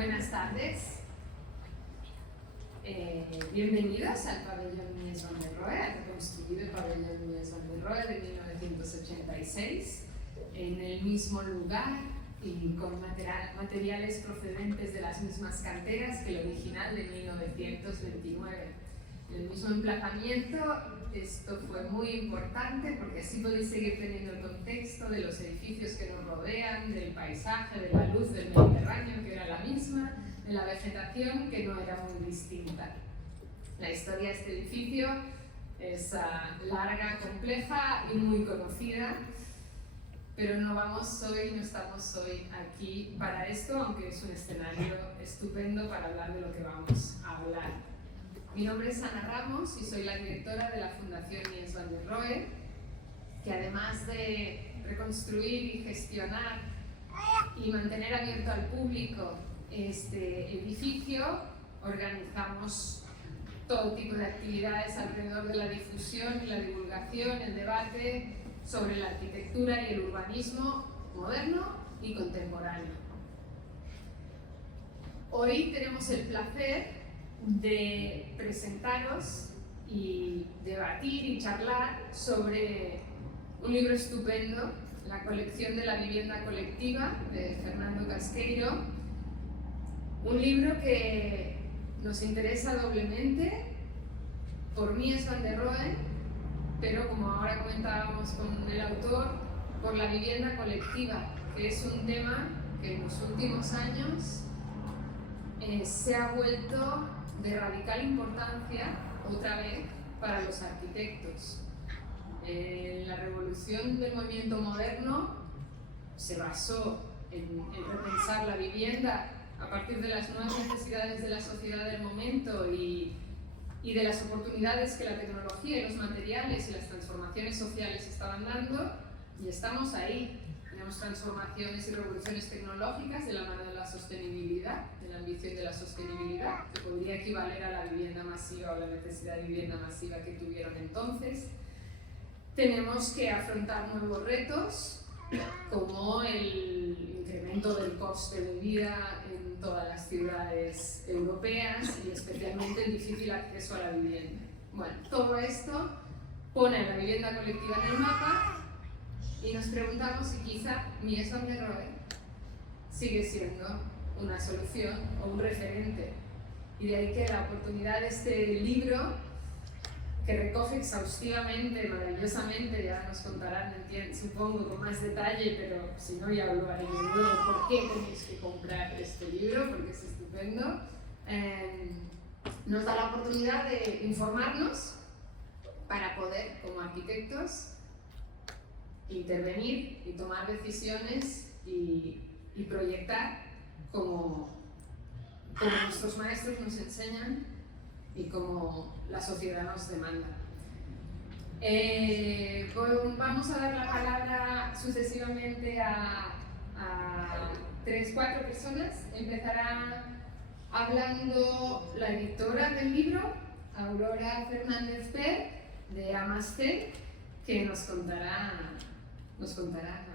Buenas tardes. Bienvenidos al pabellón Mies van der Rohe, al reconstruido pabellón Mies van der Rohe de 1986, en el mismo lugar y con materiales procedentes de las mismas canteras que el original de 1929. En el mismo emplazamiento, esto fue muy importante porque así podéis seguir teniendo el contexto de los edificios que nos rodean, del paisaje, de la luz del Mediterráneo, que era la misma, de la vegetación, que no era muy distinta. La historia de este edificio es larga, compleja y muy conocida, pero no estamos hoy aquí para esto, aunque es un escenario estupendo para hablar de lo que vamos a hablar. Mi nombre es Ana Ramos y soy la directora de la Fundación Mies van der Rohe, que además de reconstruir y gestionar y mantener abierto al público este edificio, organizamos todo tipo de actividades alrededor de la difusión y la divulgación, el debate sobre la arquitectura y el urbanismo moderno y contemporáneo. Hoy tenemos el placer de presentaros y debatir y charlar sobre un libro estupendo, la colección de la vivienda colectiva de Fernando Casqueiro, un libro que nos interesa doblemente por Mies van der Rohe, pero como ahora comentábamos con el autor, por la vivienda colectiva, que es un tema que en los últimos años se ha vuelto de radical importancia otra vez para los arquitectos. La revolución del movimiento moderno se basó en repensar la vivienda a partir de las nuevas necesidades de la sociedad del momento y de las oportunidades que la tecnología y los materiales y las transformaciones sociales estaban dando, y estamos ahí. Tenemos transformaciones y revoluciones tecnológicas de la mano de la sostenibilidad, de la ambición de la sostenibilidad, que podría equivaler a la vivienda masiva o la necesidad de vivienda masiva que tuvieron entonces. Tenemos que afrontar nuevos retos, como el incremento del coste de vida en todas las ciudades europeas y especialmente el difícil acceso a la vivienda. Bueno, todo esto pone a la vivienda colectiva en el mapa y nos preguntamos si quizá Mies van der Rohe sigue siendo una solución o un referente. Y de ahí que la oportunidad de este libro, que recoge exhaustivamente, maravillosamente, ya nos contarán, supongo, con más detalle, pero si no ya lo haré de nuevo, por qué tenéis que comprar este libro, porque es estupendo, nos da la oportunidad de informarnos para poder, como arquitectos, intervenir y tomar decisiones y proyectar como nuestros maestros nos enseñan y como la sociedad nos demanda. Vamos a dar la palabra sucesivamente a 3-4 personas. Empezará hablando la editora del libro, Aurora Fernández Per, de Amaste, que nos contará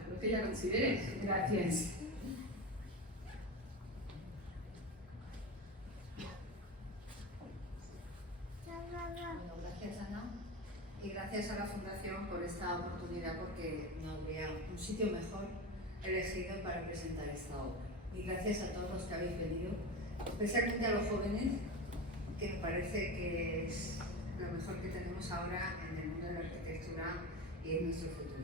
lo que ella considere. Gracias. Bueno, gracias Ana y gracias a la Fundación por esta oportunidad, porque no habría un sitio mejor elegido para presentar esta obra. Y gracias a todos los que habéis venido, especialmente a los jóvenes, que me parece que es lo mejor que tenemos ahora en el mundo de la arquitectura y en nuestro futuro.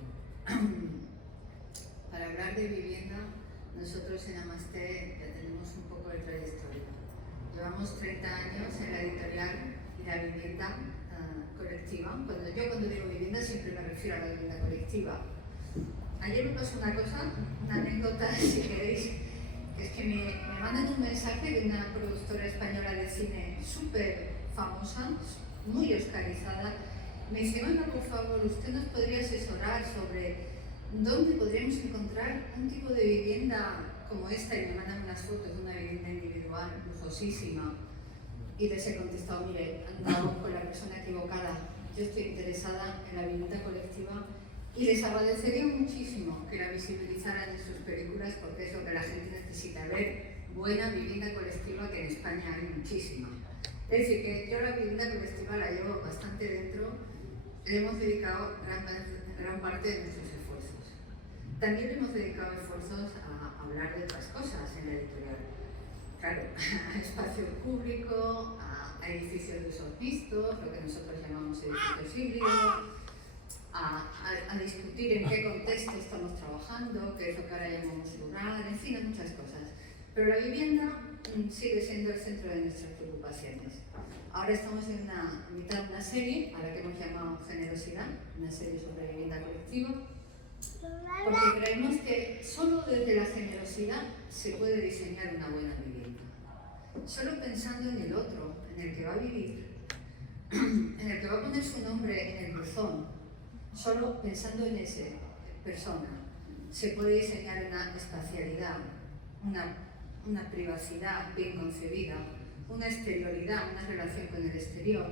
Para hablar de vivienda, nosotros en Amaste ya tenemos un poco de trayectoria. Llevamos 30 años en la editorial y la vivienda colectiva. Cuando digo vivienda siempre me refiero a la vivienda colectiva. Ayer me pasó una anécdota, si queréis, que es que me mandan un mensaje de una productora española de cine súper famosa, muy oscarizada. Me dice: Ana, por favor, usted nos podría asesorar sobre dónde podríamos encontrar un tipo de vivienda como esta, y me mandan unas fotos de una vivienda individual lujosísima. Y les he contestado: mire, han dado con la persona equivocada. Yo estoy interesada en la vivienda colectiva y les agradecería muchísimo que la visibilizaran en sus películas, porque es lo que la gente necesita ver. buena vivienda colectiva, que en España hay muchísima. Es decir, que yo la vivienda colectiva la llevo bastante dentro, le hemos dedicado gran parte de nuestros esfuerzos. También le hemos dedicado esfuerzos a hablar de otras cosas en la editorial. Claro, a espacio público, a edificios de usos mixtos, lo que nosotros llamamos edificios híbridos, a discutir en qué contexto estamos trabajando, qué es lo que ahora llamamos rural, en fin, hay muchas cosas. Pero la vivienda sigue siendo el centro de nuestras preocupaciones. Ahora estamos en mitad de una serie, a la que hemos llamado Generosidad, una serie sobre vivienda colectiva, porque creemos que solo desde la generosidad se puede diseñar una buena vivienda. Solo pensando en el otro, en el que va a vivir, en el que va a poner su nombre en el buzón, solo pensando en esa persona, se puede diseñar una espacialidad, una privacidad bien concebida, una exterioridad, una relación con el exterior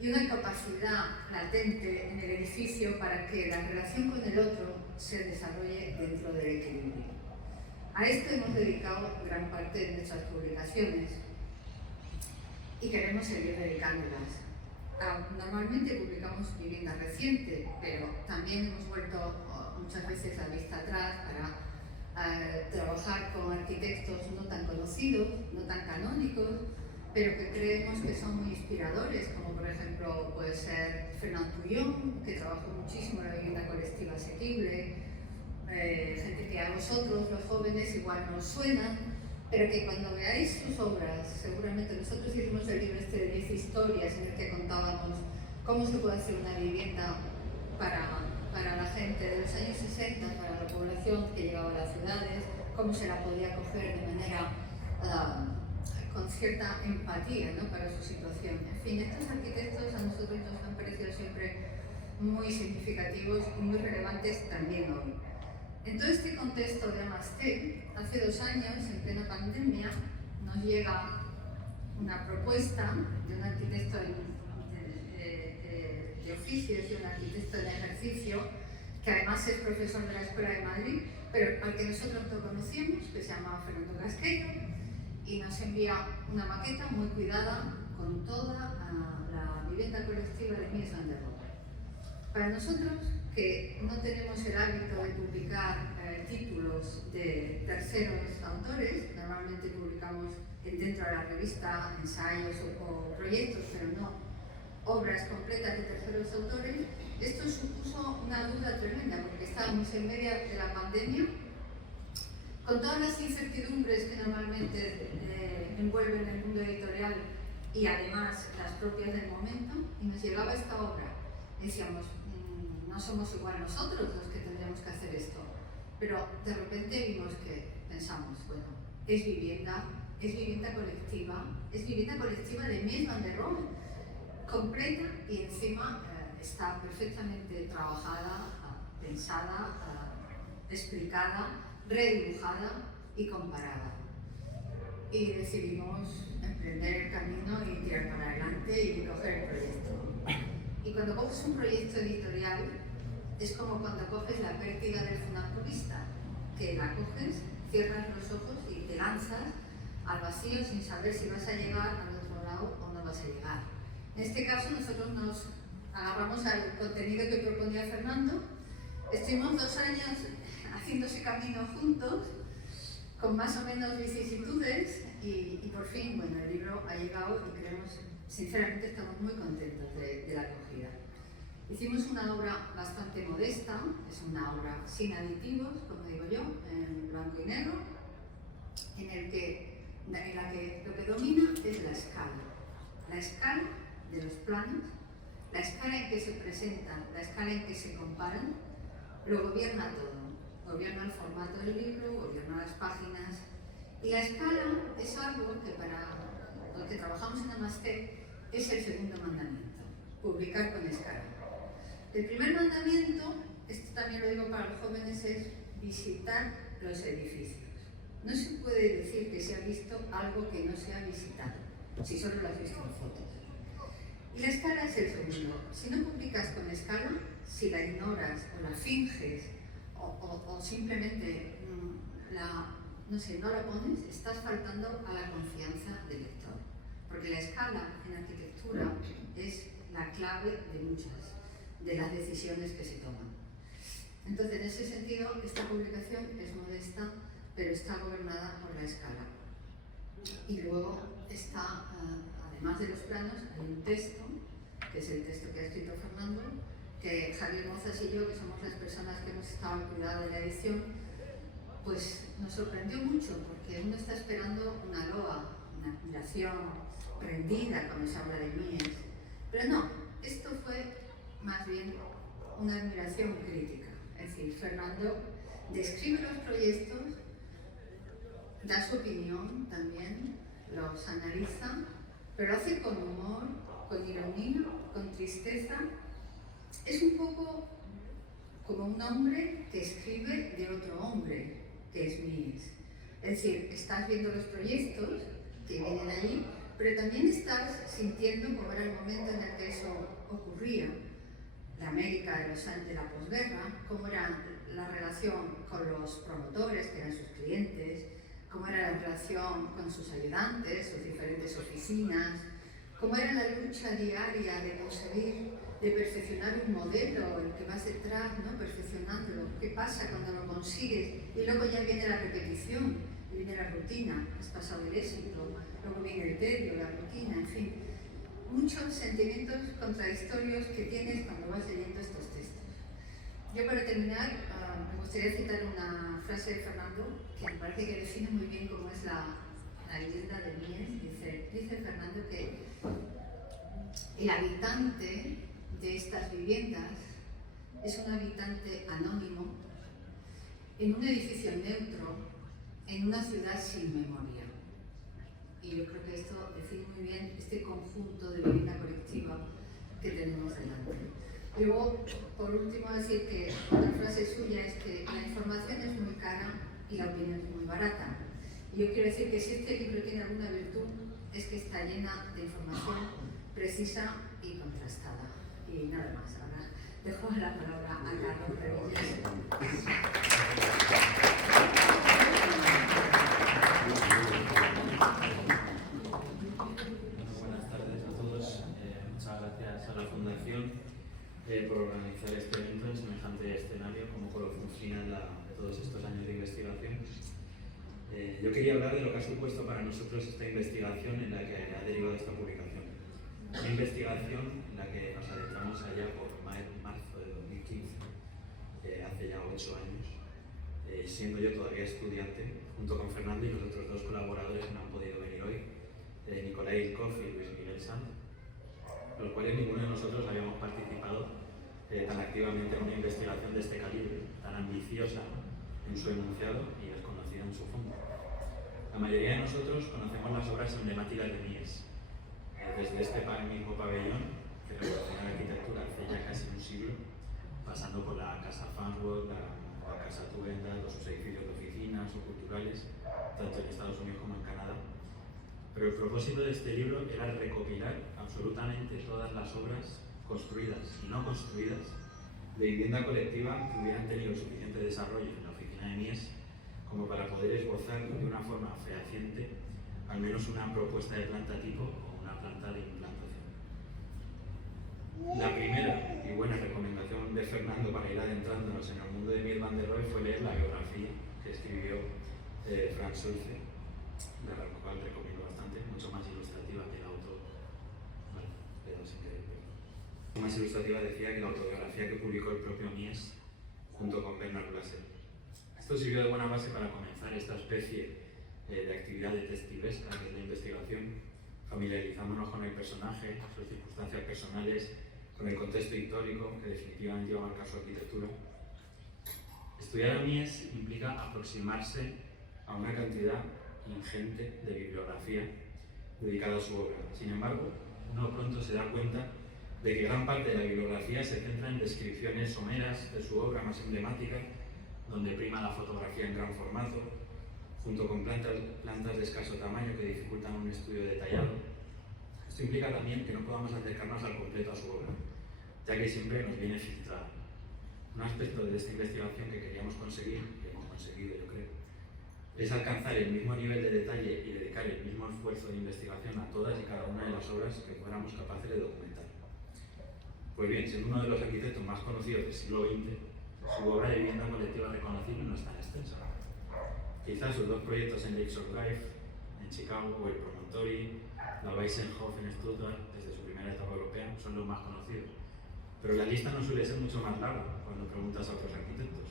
y una capacidad latente en el edificio para que la relación con el otro se desarrolle dentro del equilibrio. A esto hemos dedicado gran parte de nuestras publicaciones y queremos seguir dedicándolas. Normalmente publicamos vivienda reciente, pero también hemos vuelto muchas veces la vista atrás para trabajar con arquitectos no tan conocidos, no tan canónicos, pero que creemos que son muy inspiradores, como por ejemplo puede ser Fernand Pouillon, que trabajó muchísimo en la vivienda colectiva asequible, gente que a vosotros, los jóvenes, igual no os suenan, pero que cuando veáis sus obras, seguramente nosotros hicimos el libro de 10 historias en el que contábamos cómo se puede hacer una vivienda para la gente de los años 60, para la población que llegaba a las ciudades, cómo se la podía coger de manera con cierta empatía, ¿no?, para su situación. En fin, estos arquitectos a nosotros nos han parecido siempre muy significativos y muy relevantes también hoy. En todo este contexto de Amasté, hace 2 años, en plena pandemia, nos llega una propuesta de un arquitecto de oficios y un arquitecto de ejercicio, que además es profesor de la Escuela de Madrid, pero al que nosotros no conocíamos, que se llama Fernando Gasqueiro, y nos envía una maqueta muy cuidada con toda la vivienda colectiva de Mies van der Rohe. Para nosotros, que no tenemos el hábito de publicar títulos de terceros autores, normalmente publicamos dentro de la revista ensayos o proyectos, pero no obras completas de terceros autores, esto supuso una duda tremenda, porque estábamos en medio de la pandemia, con todas las incertidumbres que normalmente envuelven el mundo editorial y además las propias del momento, y nos llegaba esta obra. Y decíamos, no somos igual nosotros los que tendríamos que hacer esto, pero de repente pensamos, bueno, es vivienda colectiva de Mies van der Rohe, completa, y encima está perfectamente trabajada, pensada, explicada, redibujada y comparada. Y decidimos emprender el camino y tirar para adelante y coger el proyecto. Y cuando coges un proyecto editorial, es como cuando coges la pértiga del funambulista, que la coges, cierras los ojos y te lanzas al vacío sin saber si vas a llegar al otro lado o no vas a llegar. En este caso, nosotros nos agarramos al contenido que proponía Fernando. Estuvimos 2 años haciendo ese camino juntos, con más o menos vicisitudes, y por fin, bueno, el libro ha llegado y creemos, sinceramente, estamos muy contentos de la acogida. Hicimos una obra bastante modesta, es una obra sin aditivos, como digo yo, en blanco y negro, en la que lo que domina es la escala de los planos, la escala en que se presentan, la escala en que se comparan, lo gobierna todo. Gobierna el formato del libro, gobierna las páginas, y la escala es algo que para los que trabajamos en Amasté es el segundo mandamiento, publicar con escala. El primer mandamiento, esto también lo digo para los jóvenes, es visitar los edificios. No se puede decir que se ha visto algo que no se ha visitado, si solo lo has visto en fotos. Y la escala es el segundo. Si no publicas con escala, si la ignoras o la finges o simplemente no sé, no la pones, estás faltando a la confianza del lector. Porque la escala en arquitectura es la clave de muchas de las decisiones que se toman. Entonces, en ese sentido, esta publicación es modesta, pero está gobernada por la escala. Y luego está, además de los planos, hay un texto, que es el texto que ha escrito Fernando, que Javier Mozas y yo, que somos las personas que hemos estado al cuidado de la edición, pues nos sorprendió mucho, porque uno está esperando una loa, una admiración rendida cuando se habla de Mies. Pero no, esto fue más bien una admiración crítica. Es decir, Fernando describe los proyectos, da su opinión también, los analiza, pero lo hace con humor, con ironía, con tristeza. Es un poco como un hombre que escribe de otro hombre, que es Mies. Es decir, estás viendo los proyectos que vienen allí, pero también estás sintiendo cómo era el momento en el que eso ocurría, la América de la posguerra, cómo era la relación con los promotores, que eran sus clientes, cómo era la relación con sus ayudantes, sus diferentes oficinas, cómo era la lucha diaria de conseguir, de perfeccionar un modelo, el que vas detrás, ¿no? Perfeccionándolo. ¿Qué pasa cuando lo consigues? Y luego ya viene la repetición, y viene la rutina, has pasado el éxito, luego viene el tedio, la rutina, en fin. Muchos sentimientos contradictorios que tienes cuando vas leyendo estos textos. Yo, para terminar, me gustaría citar una frase de Fernando que me parece que define muy bien cómo es la vivienda de Mies. Dice Fernando que el habitante de estas viviendas es un habitante anónimo en un edificio neutro, en una ciudad sin memoria. Y yo creo que esto define muy bien este conjunto de vivienda colectiva que tenemos delante. Luego, por último, decir que otra frase suya es que la información es muy cara y la opinión es muy barata. Y yo quiero decir que si este libro tiene alguna virtud, es que está llena de información precisa y contrastada. Y nada más. Ahora dejo la palabra a Carlos Revilles. Buenas tardes a todos. Muchas gracias a la Fundación por organizar este evento en semejante escenario como colofón final de todos estos años de investigación. Yo quería hablar de lo que ha supuesto para nosotros esta investigación en la que ha derivado esta publicación. Una investigación en la que nos adentramos allá por marzo de 2015, hace ya 8 años, siendo yo todavía estudiante, junto con Fernando y los otros dos colaboradores que no han podido venir hoy, Nicolai Ilkov y Luis Miguel Sanz, los cuales ninguno de nosotros habíamos participado tan activamente en una investigación de este calibre, tan ambiciosa en su enunciado y desconocida en su fondo. La mayoría de nosotros conocemos las obras emblemáticas de Mies, desde este mismo pabellón que revolucionó la arquitectura hace ya casi un siglo, pasando por la Casa Farnborough, la Casa Tugendhat, los edificios de oficinas o culturales, tanto en Estados Unidos como en Canadá. Pero el propósito de este libro era recopilar absolutamente todas las obras construidas y no construidas de vivienda colectiva que hubieran tenido suficiente desarrollo en la oficina de Mies como para poder esbozar de una forma fehaciente al menos una propuesta de planta tipo o una planta de implantación. La primera y buena recomendación de Fernando para ir adentrándonos en el mundo de Mies van der Rohe fue leer la biografía que escribió Franz Schulze, de la cual recomiendo bastante, mucho más ilustrativa que el autor. Bueno, pero sin querer. Más ilustrativa decía que la autobiografía que publicó el propio Mies junto con Bernard Glaser. Esto sirvió de buena base para comenzar esta especie de actividad detectivesca que es la investigación, familiarizándonos con el personaje, sus circunstancias personales, con el contexto histórico que definitivamente iba a marcar su arquitectura. Estudiar a Mies implica aproximarse a una cantidad ingente de bibliografía dedicada a su obra. Sin embargo, uno pronto se da cuenta de que gran parte de la bibliografía se centra en descripciones someras de su obra más emblemática, donde prima la fotografía en gran formato, junto con plantas de escaso tamaño que dificultan un estudio detallado. Esto implica también que no podamos acercarnos al completo a su obra, ya que siempre nos viene filtrada. Un aspecto de esta investigación que queríamos conseguir, que hemos conseguido yo creo, es alcanzar el mismo nivel de detalle y dedicar el mismo esfuerzo de investigación a todas y cada una de las obras que fuéramos capaces de documentar. Pues bien, siendo uno de los arquitectos más conocidos del siglo XX, su obra de vivienda colectiva reconocible no es tan extensa. Quizás sus dos proyectos en Lakeshore Drive, en Chicago, o el Promontory, la Weissenhof en Stuttgart, desde su primera etapa europea, son los más conocidos. Pero la lista no suele ser mucho más larga cuando preguntas a otros arquitectos.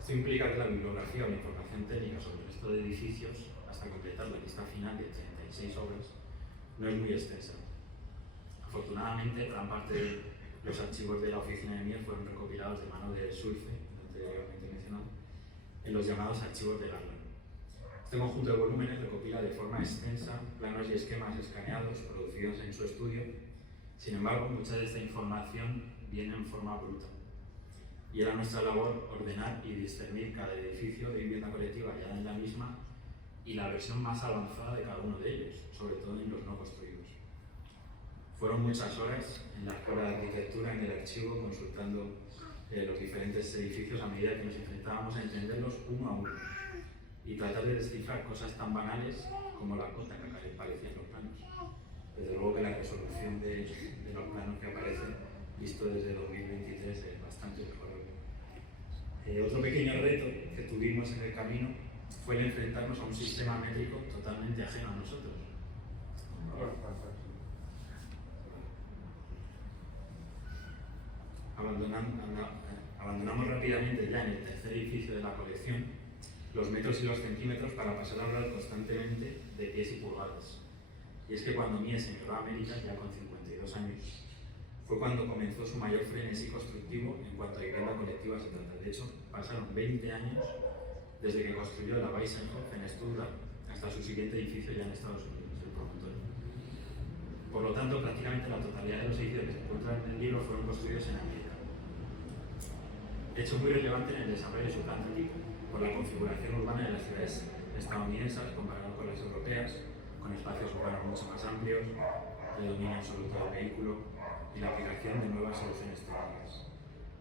Esto implica que la bibliografía o la información técnica sobre el resto de edificios, hasta completar la lista final de 36 obras, no es muy extensa. Afortunadamente, gran parte de los archivos de la oficina de Mies fueron recopilados de mano de Schulze, anteriormente mencionado, en los llamados archivos de Garland. Este conjunto de volúmenes recopila de forma extensa planos y esquemas escaneados producidos en su estudio. Sin embargo, mucha de esta información viene en forma bruta. Y era nuestra labor ordenar y discernir cada edificio de vivienda colectiva ya en la misma y la versión más avanzada de cada uno de ellos, sobre todo en los no construidos. Fueron muchas horas en la escuela de arquitectura, en el archivo, consultando los diferentes edificios a medida que nos enfrentábamos a entenderlos uno a uno y tratar de descifrar cosas tan banales como la cota que aparecía en los planos. Desde luego que la resolución de los planos que aparecen, visto desde 2023, es bastante mejorable. Otro pequeño reto que tuvimos en el camino fue el enfrentarnos a un sistema métrico totalmente ajeno a nosotros. Abandonamos rápidamente ya en el tercer edificio de la colección los metros y los centímetros para pasar a hablar constantemente de pies y pulgadas. Y es que cuando Mies emigró a América, ya con 52 años, fue cuando comenzó su mayor frenesí constructivo en cuanto a vivienda colectiva se trata. De hecho, pasaron 20 años desde que construyó la Weissenhof en Stuttgart hasta su siguiente edificio ya en Estados Unidos, el Promontory. Por lo tanto, prácticamente la totalidad de los edificios que se encuentran en el libro fueron construidos en América. Hecho muy relevante en el desarrollo de su plan de tipo, por la configuración urbana de las ciudades estadounidenses comparado con las europeas, con espacios urbanos mucho más amplios, el dominio absoluto del vehículo y la aplicación de nuevas soluciones técnicas.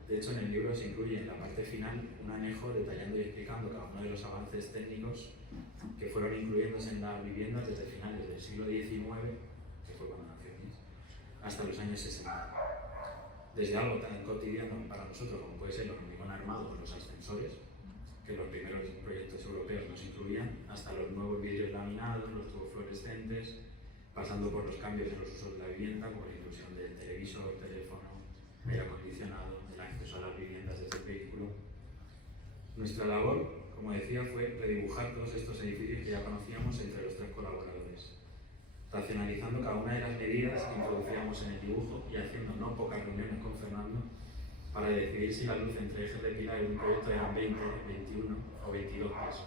De hecho, en el libro se incluye en la parte final un anejo detallando y explicando cada uno de los avances técnicos que fueron incluyéndose en las viviendas desde finales del siglo XIX, que fue cuando nació Mies, hasta los años 60. Desde algo tan cotidiano para nosotros como puede ser el hormigón armado o los ascensores, que los primeros proyectos europeos nos incluían, hasta los nuevos vidrios laminados, los tubos fluorescentes, pasando por los cambios en los usos de la vivienda, como la inclusión del televisor, teléfono, aire acondicionado, el acceso a las viviendas desde el vehículo. Nuestra labor, como decía, fue redibujar todos estos edificios que ya conocíamos entre los tres colaboradores, racionalizando cada una de las medidas que introducíamos en el dibujo y haciendo no pocas reuniones con Fernando para decidir si la luz entre ejes de pilar en un proyecto eran 20, 21 o 22 pies.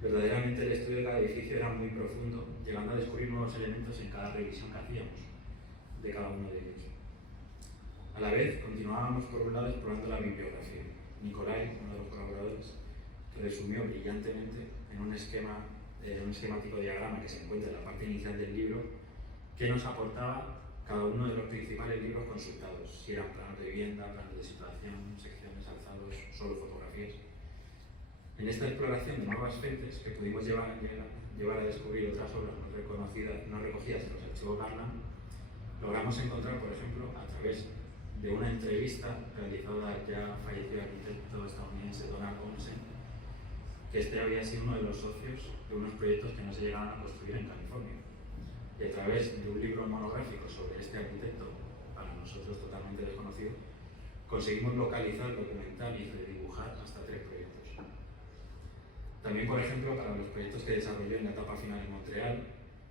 Verdaderamente el estudio de cada edificio era muy profundo, llegando a descubrir nuevos elementos en cada revisión que hacíamos de cada uno de ellos. A la vez, continuábamos por un lado explorando la bibliografía. Nicolai, uno de los colaboradores, resumió brillantemente en un esquemático diagrama que se encuentra en la parte inicial del libro qué nos aportaba cada uno de los principales libros consultados, si eran planos de vivienda, planos de situación, secciones, alzados, solo fotografías. En esta exploración de nuevas fuentes que pudimos llevar a descubrir otras obras no recogidas en los archivos Garland, logramos encontrar, por ejemplo, a través de una entrevista realizada al ya fallecido arquitecto estadounidense Donald Olsen, que este había sido uno de los socios de unos proyectos que no se llegaban a construir en California. Y a través de un libro monográfico sobre este arquitecto, para nosotros totalmente desconocido, conseguimos localizar, documentar y redibujar hasta 3 proyectos. También, por ejemplo, para los proyectos que desarrolló en la etapa final en Montreal,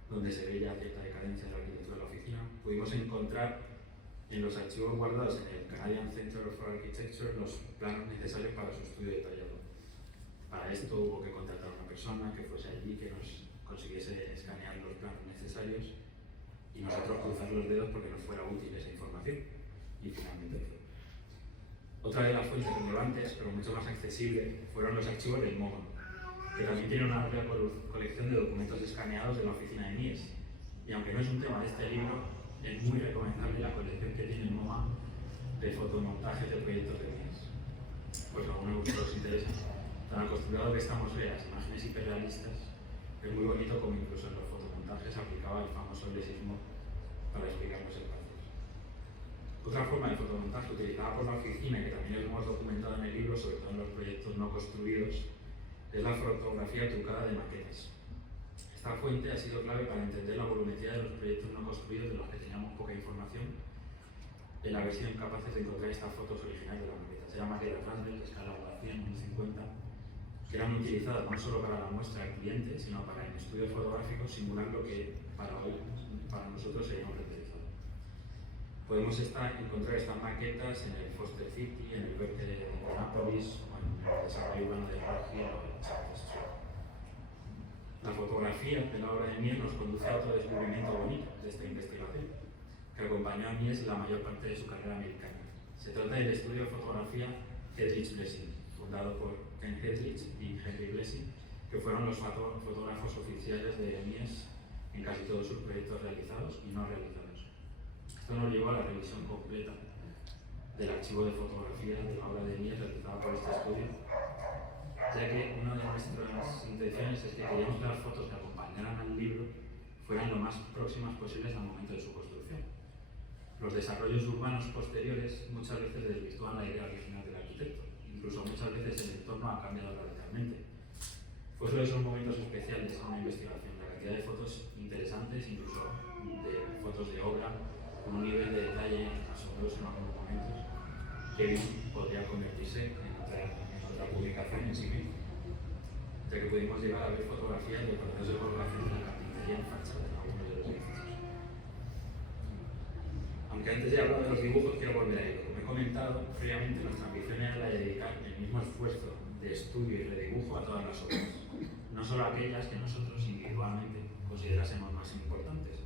donde se ve ya cierta decadencia de la arquitectura de la oficina, pudimos encontrar en los archivos guardados en el Canadian Center for Architecture los planos necesarios para su estudio detallado. Para esto hubo que contratar a una persona que fuese allí, que nos consiguiese escanear los planos necesarios y nosotros cruzar los dedos porque nos fuera útil esa información. Y finalmente fue. Otra de las fuentes relevantes, pero mucho más accesible, fueron los archivos del MoMA, que también tiene una amplia colección de documentos escaneados de la oficina de Mies. Y aunque no es un tema de este libro, es muy recomendable la colección que tiene el MoMA de fotomontajes de proyectos de Mies. Pues a alguno de vosotros os interesa. Tan acostumbrados que estamos hoy a las imágenes hiperrealistas, es muy bonito como incluso en los fotomontajes aplicaba el famoso lesismo para explicar los espacios. Otra forma de fotomontaje utilizada por la oficina, y que también lo hemos documentado en el libro, sobre todo en los proyectos no construidos, es la fotografía trucada de maquetas. Esta fuente ha sido clave para entender la volumetría de los proyectos no construidos de los que teníamos poca información, en la versión capaces de encontrar estas fotos originales de la maqueta. Se llama maqueta Transvel, de escala 100, 150, que eran utilizadas no solo para la muestra del cliente, sino para en estudios fotográficos simular lo que para nosotros sería un renderizado. Podemos encontrar estas maquetas en el Foster City, en el Verde de Nápoles, o en el desarrollo urbano de Reggio o en San Francisco. La fotografía de la obra de Mies nos conduce a otro descubrimiento bonito de esta investigación, que acompañó a Mies la mayor parte de su carrera americana. Se trata del estudio de fotografía Ehrlich-Blessing, fundado por Ken Ehrlich y Henry Blessing, que fueron los fotógrafos oficiales de Mies en casi todos sus proyectos realizados y no realizados. Esto nos llevó a la revisión completa del archivo de fotografía de la obra de Mies realizada por este estudio, ya que una de nuestras intenciones es que queríamos que las fotos que acompañaran al libro fueran lo más próximas posibles al momento de su construcción. Los desarrollos urbanos posteriores muchas veces desvirtúan la idea original del arquitecto, incluso muchas veces el entorno ha cambiado radicalmente. Fue uno de esos momentos especiales en una investigación, la cantidad de fotos interesantes, incluso de fotos de obra, con un nivel de detalle asombroso en algunos momentos, que podría convertirse en otra publicación en sí mismo, ya que pudimos llegar a ver fotografías del proceso de colocación de la carpintería en fachada en algunos de los edificios. Aunque antes ya he hablado de los dibujos, quiero volver a ello. Como he comentado previamente, nuestra ambición era la de dedicar el mismo esfuerzo de estudio y redibujo a todas las obras, no solo aquellas que nosotros individualmente considerásemos más importantes.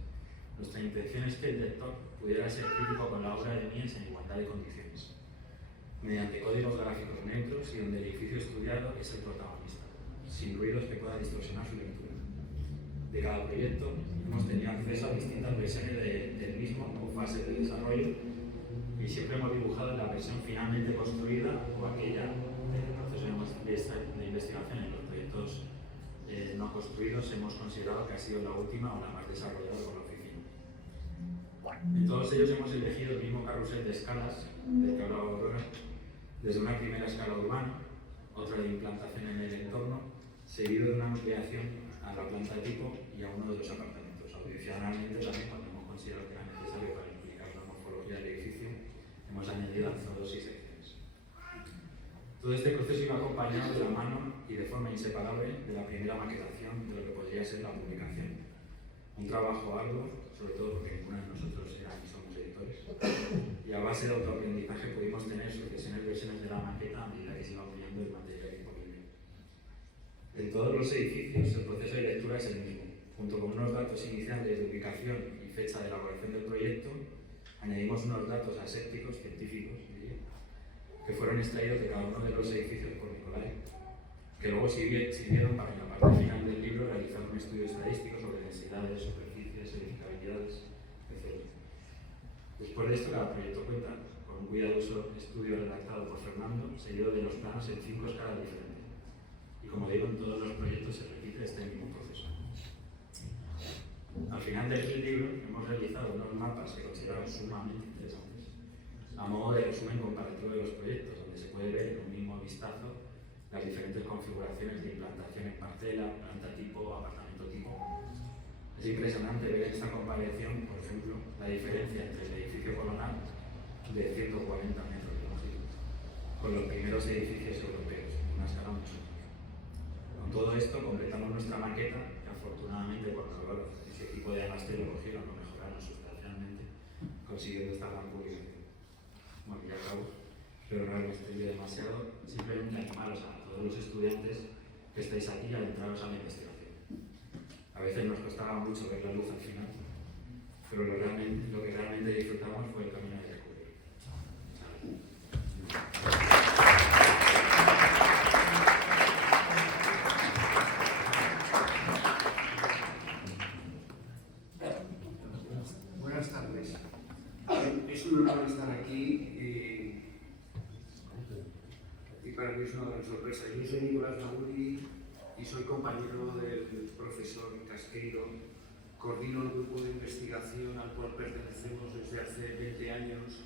Nuestra intención es que el lector pudiera ser crítico con la obra de Mies en igualdad de condiciones, mediante códigos gráficos neutros y donde el edificio estudiado es el protagonista, sin ruidos que puedan distorsionar su lectura. De cada proyecto hemos tenido acceso a distintas versiones del mismo o fases de desarrollo, y siempre hemos dibujado la versión finalmente construida o aquella del proceso de investigación en los proyectos no construidos hemos considerado que ha sido la última o la más desarrollada por la oficina. En todos ellos hemos elegido el mismo carrusel de escalas del que hablaba Aurora, desde una primera escala urbana, otra de implantación en el entorno, seguido de una ampliación a la planta de tipo y a uno de los apartamentos. Adicionalmente, también cuando hemos considerado que era necesario para implicar la morfología del edificio, hemos añadido accesos y secciones. Todo este proceso iba acompañado de la mano y de forma inseparable de la primera maquetación de lo que podría ser la publicación. Un trabajo arduo, sobre todo porque ninguno de nosotros era ni somos editores, y a base de autoaprendizaje pudimos tener sucesiones versiones de la maqueta a medida que se iba ampliando el material disponible. En todos los edificios el proceso de lectura es el mismo. Junto con unos datos iniciales de ubicación y fecha de elaboración del proyecto, añadimos unos datos asépticos, científicos, que fueron extraídos de cada uno de los edificios por Nicolai, que luego sirvieron para en la parte final del libro realizar un estudio estadístico sobre densidades, superficies, edificabilidades, etc. Después de esto, cada proyecto cuenta con un cuidadoso estudio redactado por Fernando, seguido de los planos en 5 escalas diferentes. Y como digo, en todos los proyectos se repite este mismo proceso. Al final del libro hemos realizado unos mapas que consideramos sumamente interesantes, a modo de resumen comparativo de los proyectos, donde se puede ver en un mismo vistazo las diferentes configuraciones de implantación en parcela, planta tipo, apartamento tipo. Es impresionante ver en esta comparación, por ejemplo, la diferencia entre el edificio colonial de 140 metros de longitud con los primeros edificios europeos, en una escala mucho mayor. Con todo esto, completamos nuestra maqueta, que afortunadamente por ese tipo de agastes lo cogieron o mejoraron sustancialmente, consiguiendo esta gran publicación. Bueno, ya acabo, pero no me extendí demasiado. Simplemente animaros a todos los estudiantes que estáis aquí a adentraros a la investigación. A veces nos costaba mucho ver la luz al final, pero lo que realmente disfrutamos fue el camino de descubrir. Buenas tardes. Es un honor estar aquí para mí es una gran sorpresa. Yo soy Nicolás Lauri y soy compañero del profesor Casqueiro. Coordino el grupo de investigación al cual pertenecemos desde hace 20 años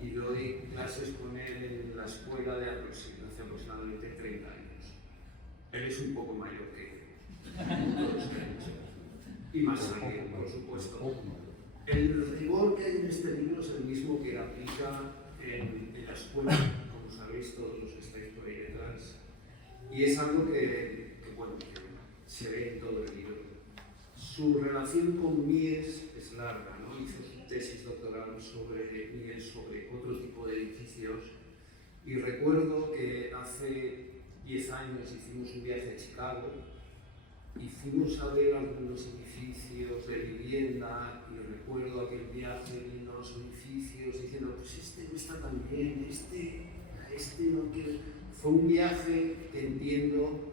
y doy clases con él en la escuela de hace aproximadamente 30 años. Él es un poco mayor que todos creemos. Y más sangre, por supuesto. El rigor que hay en este libro es el mismo que aplica en la escuela, como sabéis todos los que estáis por ahí detrás, y es algo que se ve en todo el libro. Su relación con Mies es larga, ¿no? Hizo su tesis doctoral sobre Mies, sobre otro tipo de edificios, y recuerdo que hace 10 años hicimos un viaje a Chicago y fuimos a ver algunos edificios de vivienda, y recuerdo aquel viaje viendo los edificios diciendo, pues este no está tan bien, este no quiere. Fue un viaje que entiendo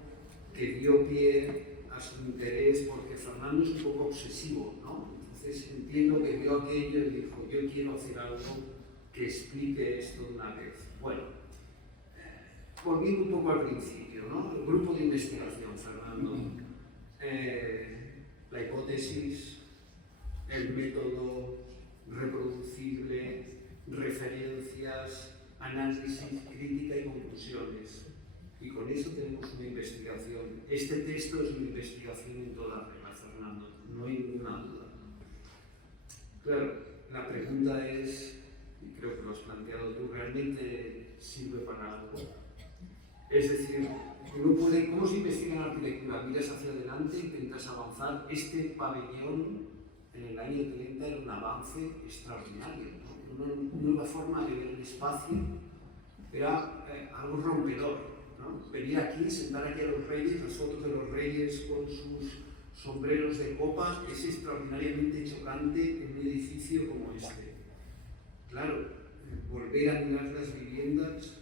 que dio pie a su interés, porque Fernando es un poco obsesivo, ¿no? Entonces entiendo que vio aquello y dijo, yo quiero hacer algo que explique esto de una vez. Bueno, volviendo un poco al principio, ¿no? El grupo de investigación, Fernando. La hipótesis, el método reproducible, referencias, análisis, crítica y conclusiones. Y con eso tenemos una investigación. Este texto es una investigación en toda regla, Fernando, no hay ninguna duda. Claro, la pregunta es, y creo que lo has planteado tú, ¿realmente sirve para algo? Es decir, uno puede, ¿cómo se investiga en arquitectura? Miras hacia adelante, intentas avanzar. Este pabellón en el año 30 era un avance extraordinario, ¿no? Una nueva forma de ver el espacio, era algo rompedor, ¿no? Venir aquí, sentar aquí a los reyes, las fotos de los reyes con sus sombreros de copa, es extraordinariamente chocante en un edificio como este. Claro, volver a mirar las viviendas.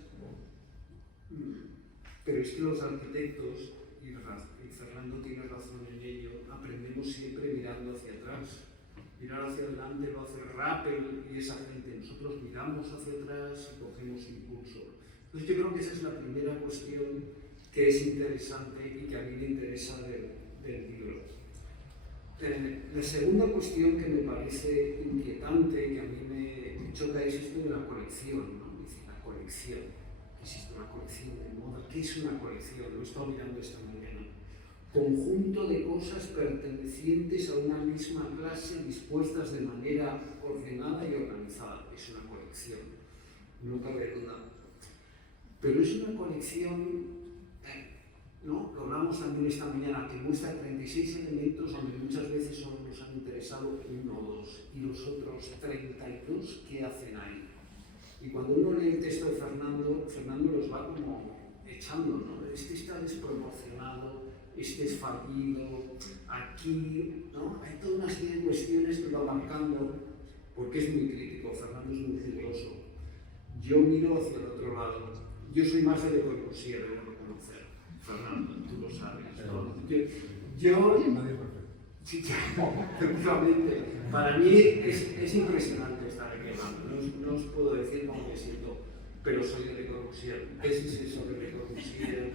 Pero es que los arquitectos, y Fernando tiene razón en ello, aprendemos siempre mirando hacia atrás. Mirar hacia adelante lo hace Rappel y esa gente. Nosotros miramos hacia atrás y cogemos impulso. Entonces yo creo que esa es la primera cuestión que es interesante y que a mí me interesa del libro. La segunda cuestión que me parece inquietante, que a mí me choca, es esto de la colección, ¿no? Dice, la colección. Existe una colección de moda. ¿Qué es una colección? Lo he estado mirando esta mañana. Conjunto de cosas pertenecientes a una misma clase dispuestas de manera ordenada y organizada. Es una colección, no cabe duda. Pero es una colección, ¿no? Lo hablamos también esta mañana, que muestra 36 elementos donde muchas veces solo nos han interesado uno o dos, y los otros 32, ¿qué hacen ahí? Y cuando uno lee el texto de Fernando los va como echando, ¿no? Este está desproporcionado, este es fallido, aquí, ¿no? Hay toda una serie de cuestiones que lo va marcando, porque es muy crítico, Fernando es muy riguroso. Yo miro hacia el otro lado. Yo soy más de Le Corbusier, debo reconocer. Fernando, tú lo sabes, ¿no? Sí, efectivamente. Para mí es impresionante estar aquí hablando. No os puedo decir cómo me siento, pero soy de Le Corbusier. ¿Qué es eso de Le Corbusier?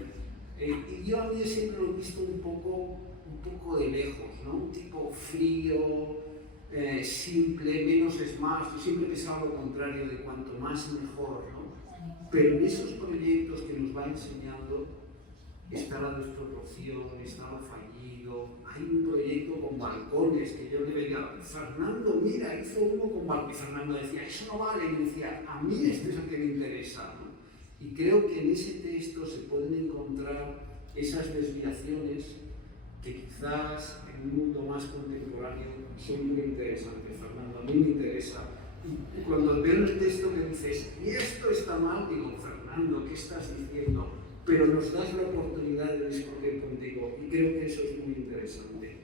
Y yo a mí siempre lo he visto un poco de lejos, ¿no? Un tipo frío, simple, menos es más. Yo siempre he pensado lo contrario, de cuanto más mejor, ¿no? Pero en esos proyectos que nos va enseñando está la desproporción, está lo fallido. Hay un proyecto con balcones que yo le veía, Fernando, mira, hizo uno con balcones. Y Fernando decía, eso no vale. Y decía, a mí este es el que me interesa, ¿no? Y creo que en ese texto se pueden encontrar esas desviaciones que quizás en un mundo más contemporáneo son muy interesantes, Fernando. A mí me interesa. Y cuando veo el texto que dices, y esto está mal, digo, Fernando, ¿qué estás diciendo? Pero nos das la oportunidad de discutir contigo y creo que eso es muy interesante.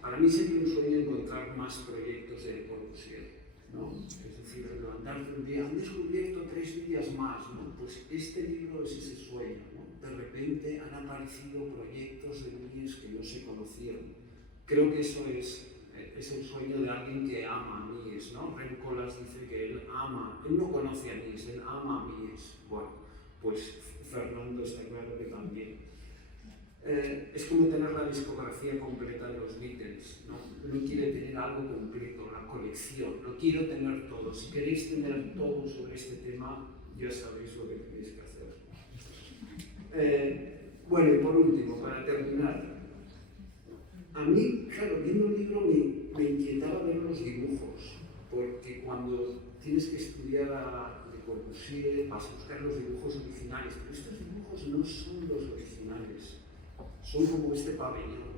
Para mí sería un sueño encontrar más proyectos de Le Corbusier, ¿no? Es decir, levantarte un día, han descubierto 3 días más, ¿no? Pues este libro es ese sueño, ¿no? De repente han aparecido proyectos de Mies que no se conocieron. Creo que eso es es el sueño de alguien que ama a Mies, ¿no? Rem Koolhaas dice que él no conoce a Mies, él ama a Mies. Bueno, pues Fernando está claro que también. Es como tener la discografía completa de los Beatles, ¿no? Uno quiere tener algo completo, la colección, lo quiero tener todo. Si queréis tener todo sobre este tema, ya sabéis lo que tenéis que hacer. Bueno, y por último, para terminar, a mí, claro, viendo el libro me inquietaba ver los dibujos, porque cuando tienes que estudiar a Le Corbusier vas a buscar los dibujos originales, pero estos dibujos no son los originales, son como este pabellón,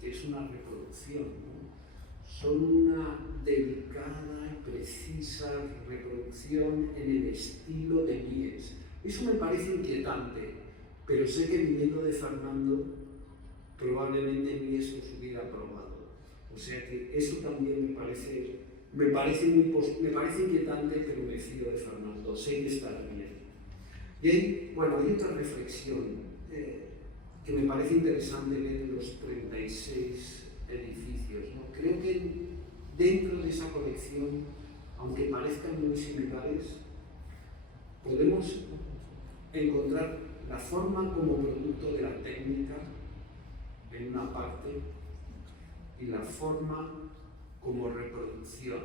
que es una reproducción, ¿no? Son una delicada y precisa reproducción en el estilo de Mies. Eso me parece inquietante, pero sé que viniendo de Fernando, probablemente Mies en su vida ha probado. O sea que eso también me parece inquietante, pero me fío de Fernando, sé que estará bien. Y hay otra reflexión que me parece interesante ver en los 36 edificios, ¿no? Creo que dentro de esa colección, aunque parezcan muy similares, podemos encontrar la forma como producto de la técnica en una parte y la forma como reproducción,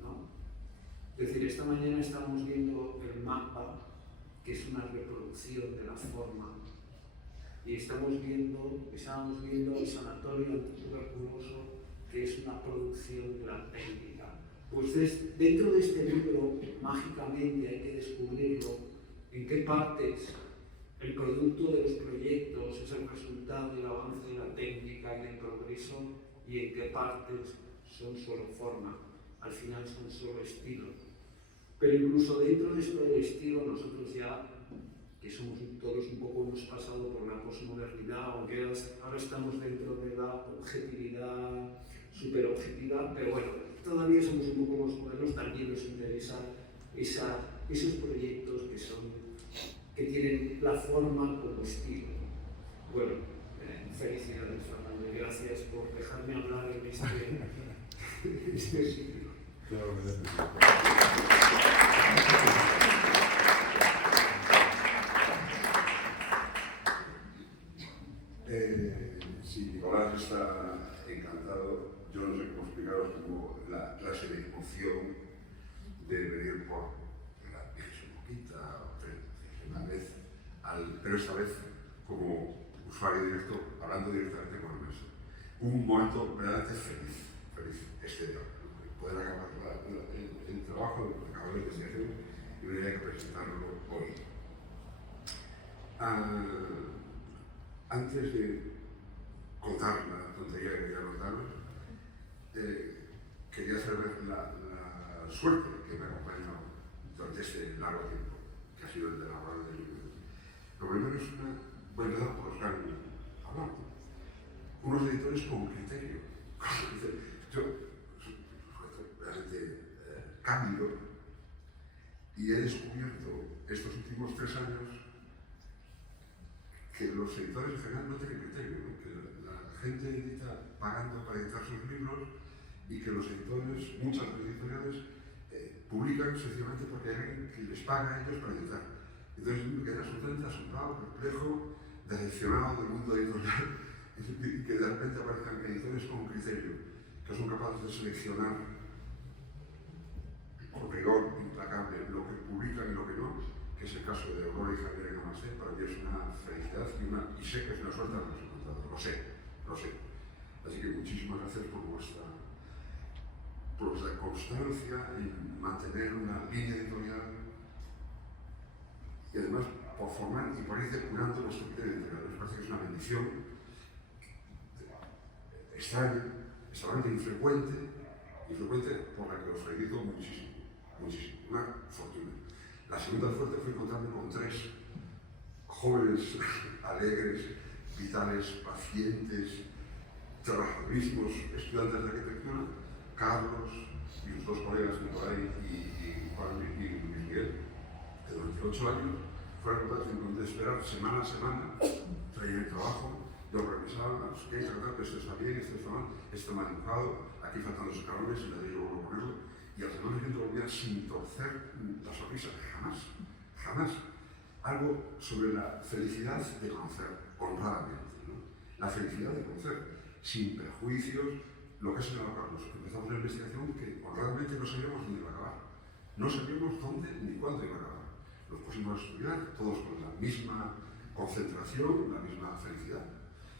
¿no? Es decir, esta mañana estábamos viendo el mapa, que es una reproducción de la forma, y estábamos viendo el sanatorio antituberculoso, que es una producción de la técnica. Pues dentro de este libro, mágicamente hay que descubrirlo, en qué partes el producto de los proyectos es el resultado del avance de la técnica y del progreso, y en qué partes son solo forma, al final son solo estilo. Pero incluso dentro de esto del estilo, nosotros ya, que somos todos un poco, hemos pasado por la posmodernidad, aunque ahora estamos dentro de la objetividad, superobjetividad, pero bueno, todavía somos un poco más modernos, también nos interesa esos proyectos que tienen la forma como estilo. Bueno, felicidades, Fernando, y gracias por dejarme hablar en este sitio. Claro, sí, Nicolás está encantado. Yo no sé cómo explicaros como la clase de emoción de venir por la Virgen Boquita, una vez, pero esta vez como usuario directo, hablando directamente con el maestro. Un momento verdaderamente feliz, poder acabar el trabajo, acabar la investigación y venir a presentarlo hoy. Antes de contar la tontería que quería contaros, quería saber la suerte que me ha acompañado durante este largo tiempo, que ha sido el de la hora del libro. Lo primero es voy a empezar por los que han hablado. Unos editores con criterio. Yo soy realmente cálido y he descubierto estos últimos 3 años que los editores en general no tienen criterio, ¿no? Que la gente edita pagando para editar sus libros y que los editores, muchas editoriales, publican sencillamente porque hay alguien que les paga a ellos para editar. Entonces me quedé absolutamente asombrado, perplejo, decepcionado del mundo editorial y que de repente aparezcan editores con criterio, que son capaces de seleccionar con rigor implacable lo que publican y lo que no, que es el caso de Aurora y Javier en Amasé. Para mí es una felicidad y sé que es una suerte haberlos encontrado, lo sé. Así que muchísimas gracias por vuestra constancia en mantener una línea editorial y además por formar y por ir depurando nuestro criterio editorial. Me parece que es una bendición extraña, extremadamente infrecuente por la que os felicito muchísimo, una fortuna. La segunda suerte fue encontrarme con 3 jóvenes, alegres, vitales, pacientes, trabajadorísimos estudiantes de arquitectura, Carlos y sus 2 colegas, Nicolás y Juan y Luis Miguel, que durante 8 años fueron capaces de esperar semana a semana, traer el trabajo, Yo revisaba, pues, ¿qué? Esto está bien, esto está mal, esto me ha dibujado, aquí faltan los escalones, y le doy yo vuelvo a ponerlo. Y al final me volvía sin torcer la sonrisa, jamás, jamás. Algo sobre la felicidad de conocer, honradamente, ¿no? La felicidad de conocer, sin prejuicios, lo que ha señalado Carlos. Empezamos una investigación que honradamente no sabíamos dónde iba a acabar. No sabíamos dónde ni cuándo iba a acabar. Nos pusimos a estudiar, todos con la misma concentración, la misma felicidad.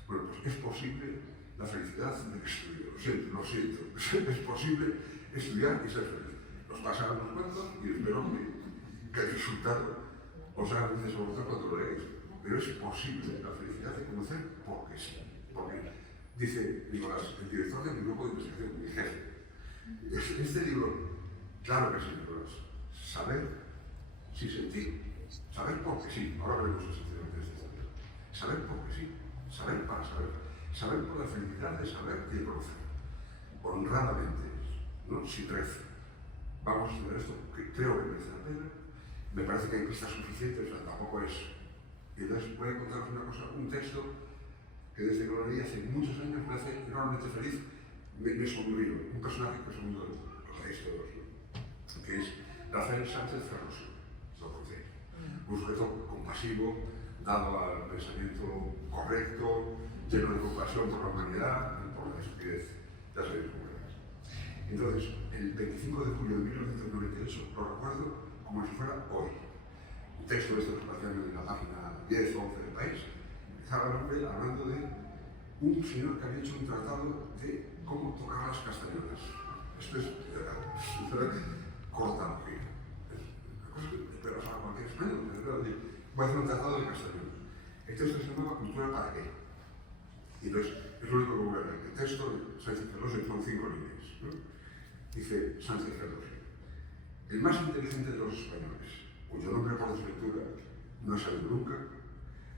Bueno, pues es posible la felicidad del estudio, lo siento, es posible estudiar y ser feliz. Nos pasan unos cuantos y espero que el resultado os haga luces a vosotros cuando lo leáis. Pero es posible la felicidad de conocer porque sí. Porque, dice Nicolás, el director de mi grupo de investigación, mi jefe, este libro, claro que sí, Nicolás, saber sin sentir, saber porque sí, ahora veremos el sentido de este libro, saber porque sí, saber para saber, saber por la felicidad de saber y de conocer, honradamente, ¿no? Sin rezo. Vamos a estudiar esto, que creo que merece la pena, me parece que hay pistas suficientes, o sea, tampoco es. Y entonces voy a contaros una cosa, un texto que desde que lo leí hace muchos años me hace enormemente feliz, me sonrío, un personaje que segundo lo leéis todos, ¿no? Que es Rafael Sánchez Ferrosio, lo conocéis. Un sujeto compasivo, dado al pensamiento correcto, lleno de compasión por la humanidad y por la estupidez, ya sabéis cómo era. Entonces, el 25 de julio de 1998 lo recuerdo como si fuera hoy. Un texto de estos que aparecían en la página 10 o 11 del País, estaba el hombre hablando de un señor que había hecho un tratado de cómo tocar las castañuelas. Esto es corta la vida. Es una cosa que esperas a cualquier español. Voy a hacer un tratado de castañuelas. El texto se llamaba Cultura para qué. Y entonces, es lo único que voy a leer. El texto de Sánchez Ferrosio son 5 líneas, ¿no? Dice Sánchez Ferrosio: el más inteligente de los españoles, cuyo nombre por desventura no he sabido nunca,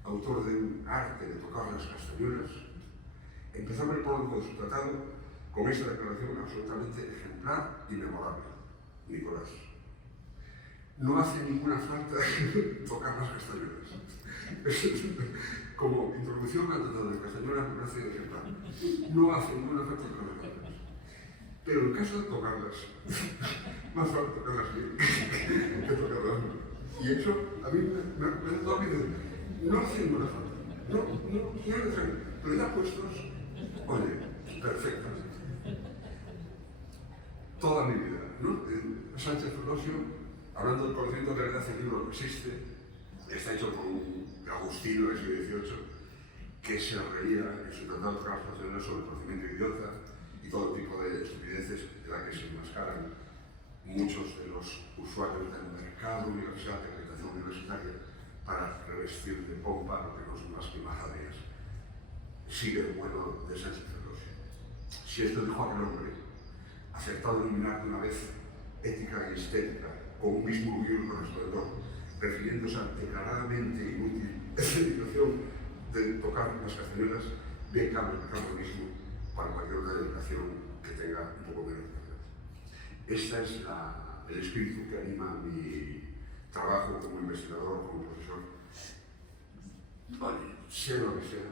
autor de un arte de tocar las castañuelas, empezaba el prólogo de su tratado con esta declaración absolutamente ejemplar y memorable. Nicolás: no hace ninguna falta tocar las castañuelas. Como introducción al tratado de castañuelas me parece ejemplar. No hace ninguna falta tocar las castañuelas. Pero en caso de tocarlas, más vale tocarlas bien que tocarlas mal. Y eso a mí me ha dado miedo. No hace ninguna falta. No es necesario. Pero ya puestos, oye, perfectamente. Toda mi vida, ¿no? Sánchez Ferrosio, hablando del conocimiento de realidad, el libro no existe, está hecho por un agustino del siglo XVIII que se reía en su tratado de transformaciones sobre el conocimiento idiota y todo tipo de estupideces de la que se enmascaran muchos de los usuarios del mercado universal de acreditación universitaria para revestir de pompa lo que no son más que majaderías. Sigue el vuelo de Sánchez Ferrosio. Si esto dijo aquel hombre, acertado a eliminar de una vez ética y estética con un mismo guión correspondedor, refiriéndose a declaradamente inútil situación de tocar las castañuelas, bien cabe el mismo para cualquier otra dedicación que tenga un poco menos de calidad. Este es el espíritu que anima mi trabajo como investigador, como profesor. Vale, sea lo que sea,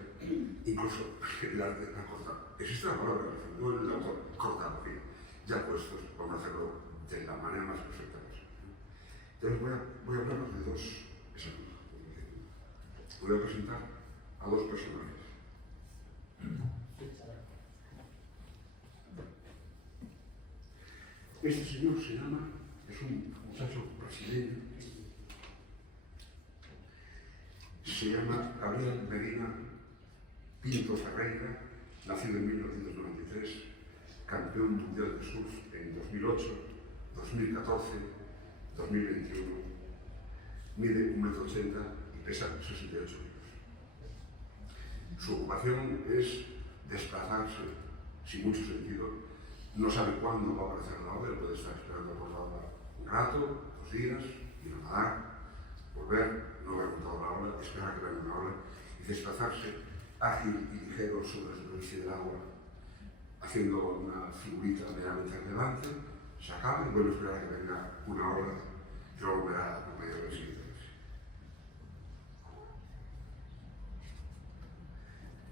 incluso el arte de cortar. Existe la palabra, no el cortología. Ya puestos, vamos a hacerlo de la manera más perfecta posible. Entonces voy a hablaros de dos ejemplos. Voy a presentar a dos personajes. Este señor se llama, es un muchacho brasileño, se llama Gabriel Medina Pinto Ferreira, nacido en 1993, campeón mundial de surf en 2008, 2014, 2021, mide 1,80 m y pesa 68 kilos. Su ocupación es desplazarse sin mucho sentido. No sabe cuándo va a aparecer la ola, puede estar esperando por la ola un rato, 2 días, ir a nadar, volver, no haber montado la ola, esperar que venga una ola y desplazarse ágil y ligero sobre la superficie del agua, haciendo una figurita meramente relevante, se acaba y vuelve a esperar que venga una ola y luego volverá a acompañar la siguiente.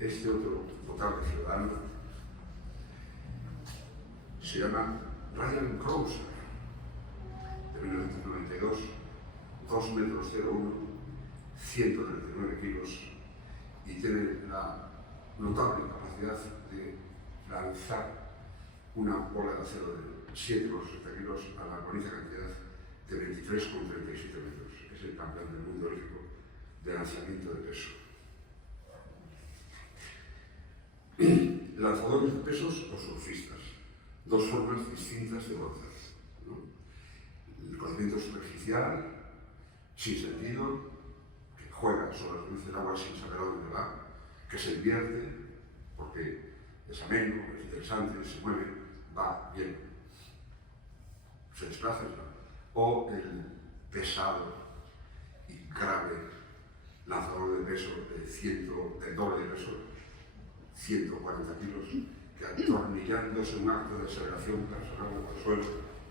este otro notable ciudadano se llama Ryan Crouser, de 1992, 2 metros 01, 139 kilos, y tiene la notable capacidad de lanzar una bola de acero de 7,60 kilos a la bonita cantidad de 23,37 metros. Es el campeón del mundo olímpico de lanzamiento de peso. Lanzadores de pesos o surfistas. Dos formas distintas de lanzar, ¿no? El conocimiento superficial, sin sentido, que juega sobre las luces del agua sin saber a dónde va, que se divierte porque es ameno, es interesante, se mueve, va bien, se desplaza, o el pesado y grave lanzador de peso del doble de peso, 140 kilos, que atornillándose un acto de aceleración personal al suelo,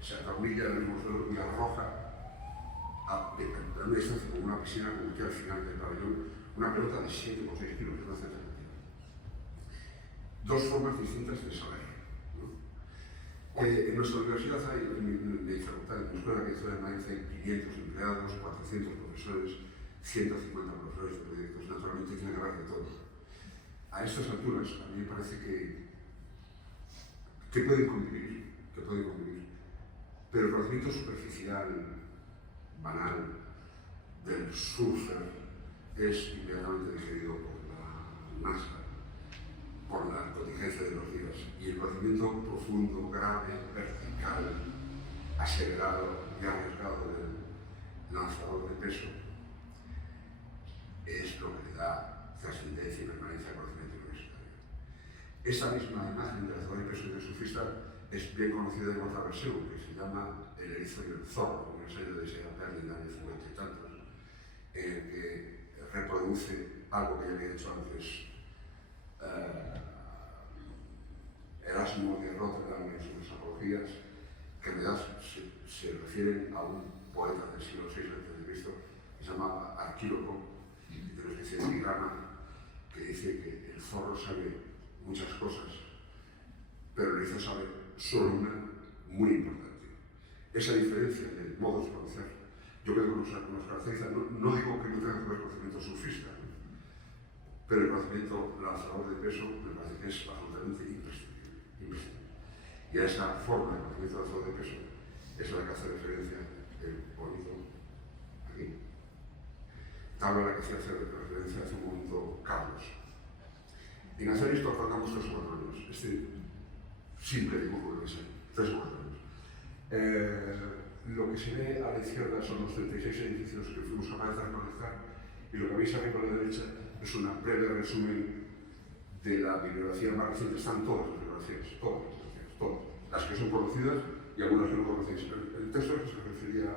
se atornilla en el mismo suelo y arroja a una distancia como una piscina, como que al final del pabellón, una pelota de 7,6 kilos, que no hace alternativa. Dos formas distintas de saber, ¿no? En nuestra universidad hay, en mi facultad, en mi escuela que estoy en Madrid, hay 500 empleados, 400 profesores, 150 profesores de proyectos, naturalmente tiene que haber de todo. A estas alturas, a mí me parece que pueden convivir, pero el conocimiento superficial, banal, del surfer es inmediatamente digerido por la masa, por la contingencia de los días, y el conocimiento profundo, grave, vertical, acelerado y arriesgado del lanzador de peso es lo que le da trascendencia y permanencia al conocimiento universitario. Esta misma imagen del lanzador de peso y del surfista es bien conocida en otra versión, que se llama El erizo y el zorro, un ensayo de Sarah Perlin de años 50 y tantos, que reproduce algo que ya había dicho antes Erasmo de Rotterdam en sus apologías, que en realidad se refieren a un poeta del siglo VI a.C. que se llama Arquíloco, y tiene una especie de epigrama que dice que el zorro sabe muchas cosas, pero el erizo sabe solo una muy importante. Esa diferencia de modos de conocer, yo creo que nos caracteriza, no digo que no tenga que ver conocimiento surfista, ¿no? Pero el conocimiento lanzador de peso me parece que es absolutamente imprescindible. Y a esa forma de conocimiento lanzador de peso es a la que hace referencia el bonito aquí. Tabla a la que se hace referencia hace un momento Carlos. En hacer esto tardamos 3 o 4 años. Este simple dibujo que es 3 o 4 años. Lo que se ve a la izquierda son los 36 edificios que fuimos capaces de recolectar, y lo que veis arriba a la derecha es una breve resumen de la bibliografía más reciente. Están todas las bibliografías, todas. Las que son conocidas y algunas que no conocéis. El texto al que se refería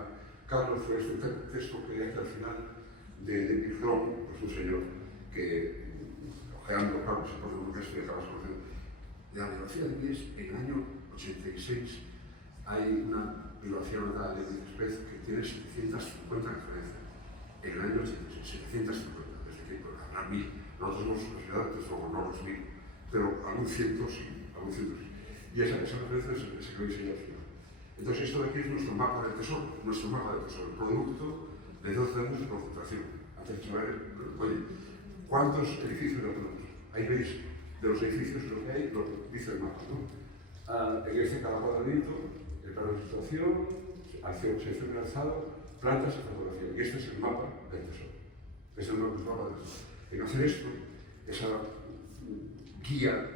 Carlos fue este texto que hay al final de Pigron, pues un señor que, ojeando Carlos y por un texto de Carlos conocido, la bibliografía de Mies en el año 86 hay una bibliografía notada de Spez que tiene 750 referencias. En el año 86, 750, es decir, habrá 1000. Nosotros hemos considerado que somos no los 1000, pero algún ciento sí, Y esa referencia es que veis ahí al final. Entonces esto de aquí es nuestro mapa del tesoro, el producto de 12 años de concentración. Antes de saber, oye, ¿cuántos edificios tenemos? Ahí veis, de los edificios lo que hay, lo que dice el mapa, ¿no? En este cada cuadradito, el plano de situación, sección de alzado, plantas y fotografía. Y este es el mapa del tesoro. Es el mapa del tesoro. En hacer esto, esa guía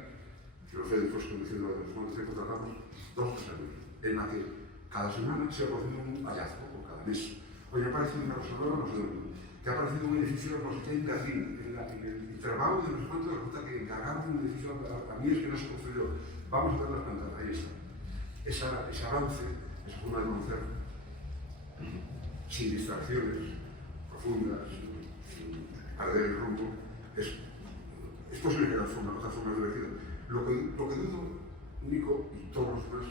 que los médicos conduciendo a los fondos que contratamos 2 o 3 años, en la que cada semana se ha producido un hallazgo, o cada mes. Oye, ha aparecido una cosa nueva, no sé dónde. Que ha aparecido un edificio, no sé qué, en Berlín, en el trabajo de no sé cuánto, resulta que encargaron un edificio a mí es que no se construyó. Vamos a ver las plantas, ahí está. Ese avance, esa forma de conocer, sin distracciones profundas, sin perder el rumbo, es posible que haya otras formas de vida. Lo que dudo, Nico y todos los demás,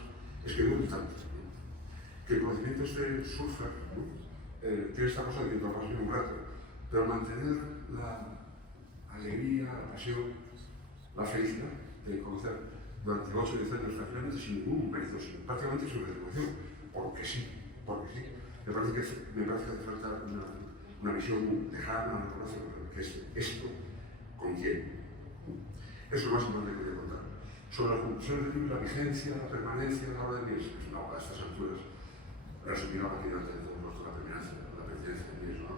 es que dudo tanto, ¿no? Que el conocimiento este surfer, ¿no? Tiene esta cosa de que te lo pasas un rato, pero mantener la alegría, la pasión, la felicidad de conocer durante 8 o 10 años tranquilamente sin ningún mérito, prácticamente sin retribución, porque sí. Me parece que hace falta una visión lejana, una relación, que es esto con quién. Eso es lo más importante que quería contar. Sobre las conclusiones del libro, la vigencia, la permanencia, la hora de mis, pues no, a estas alturas, resumir la máquina de todos la permanencia de mis, ¿no?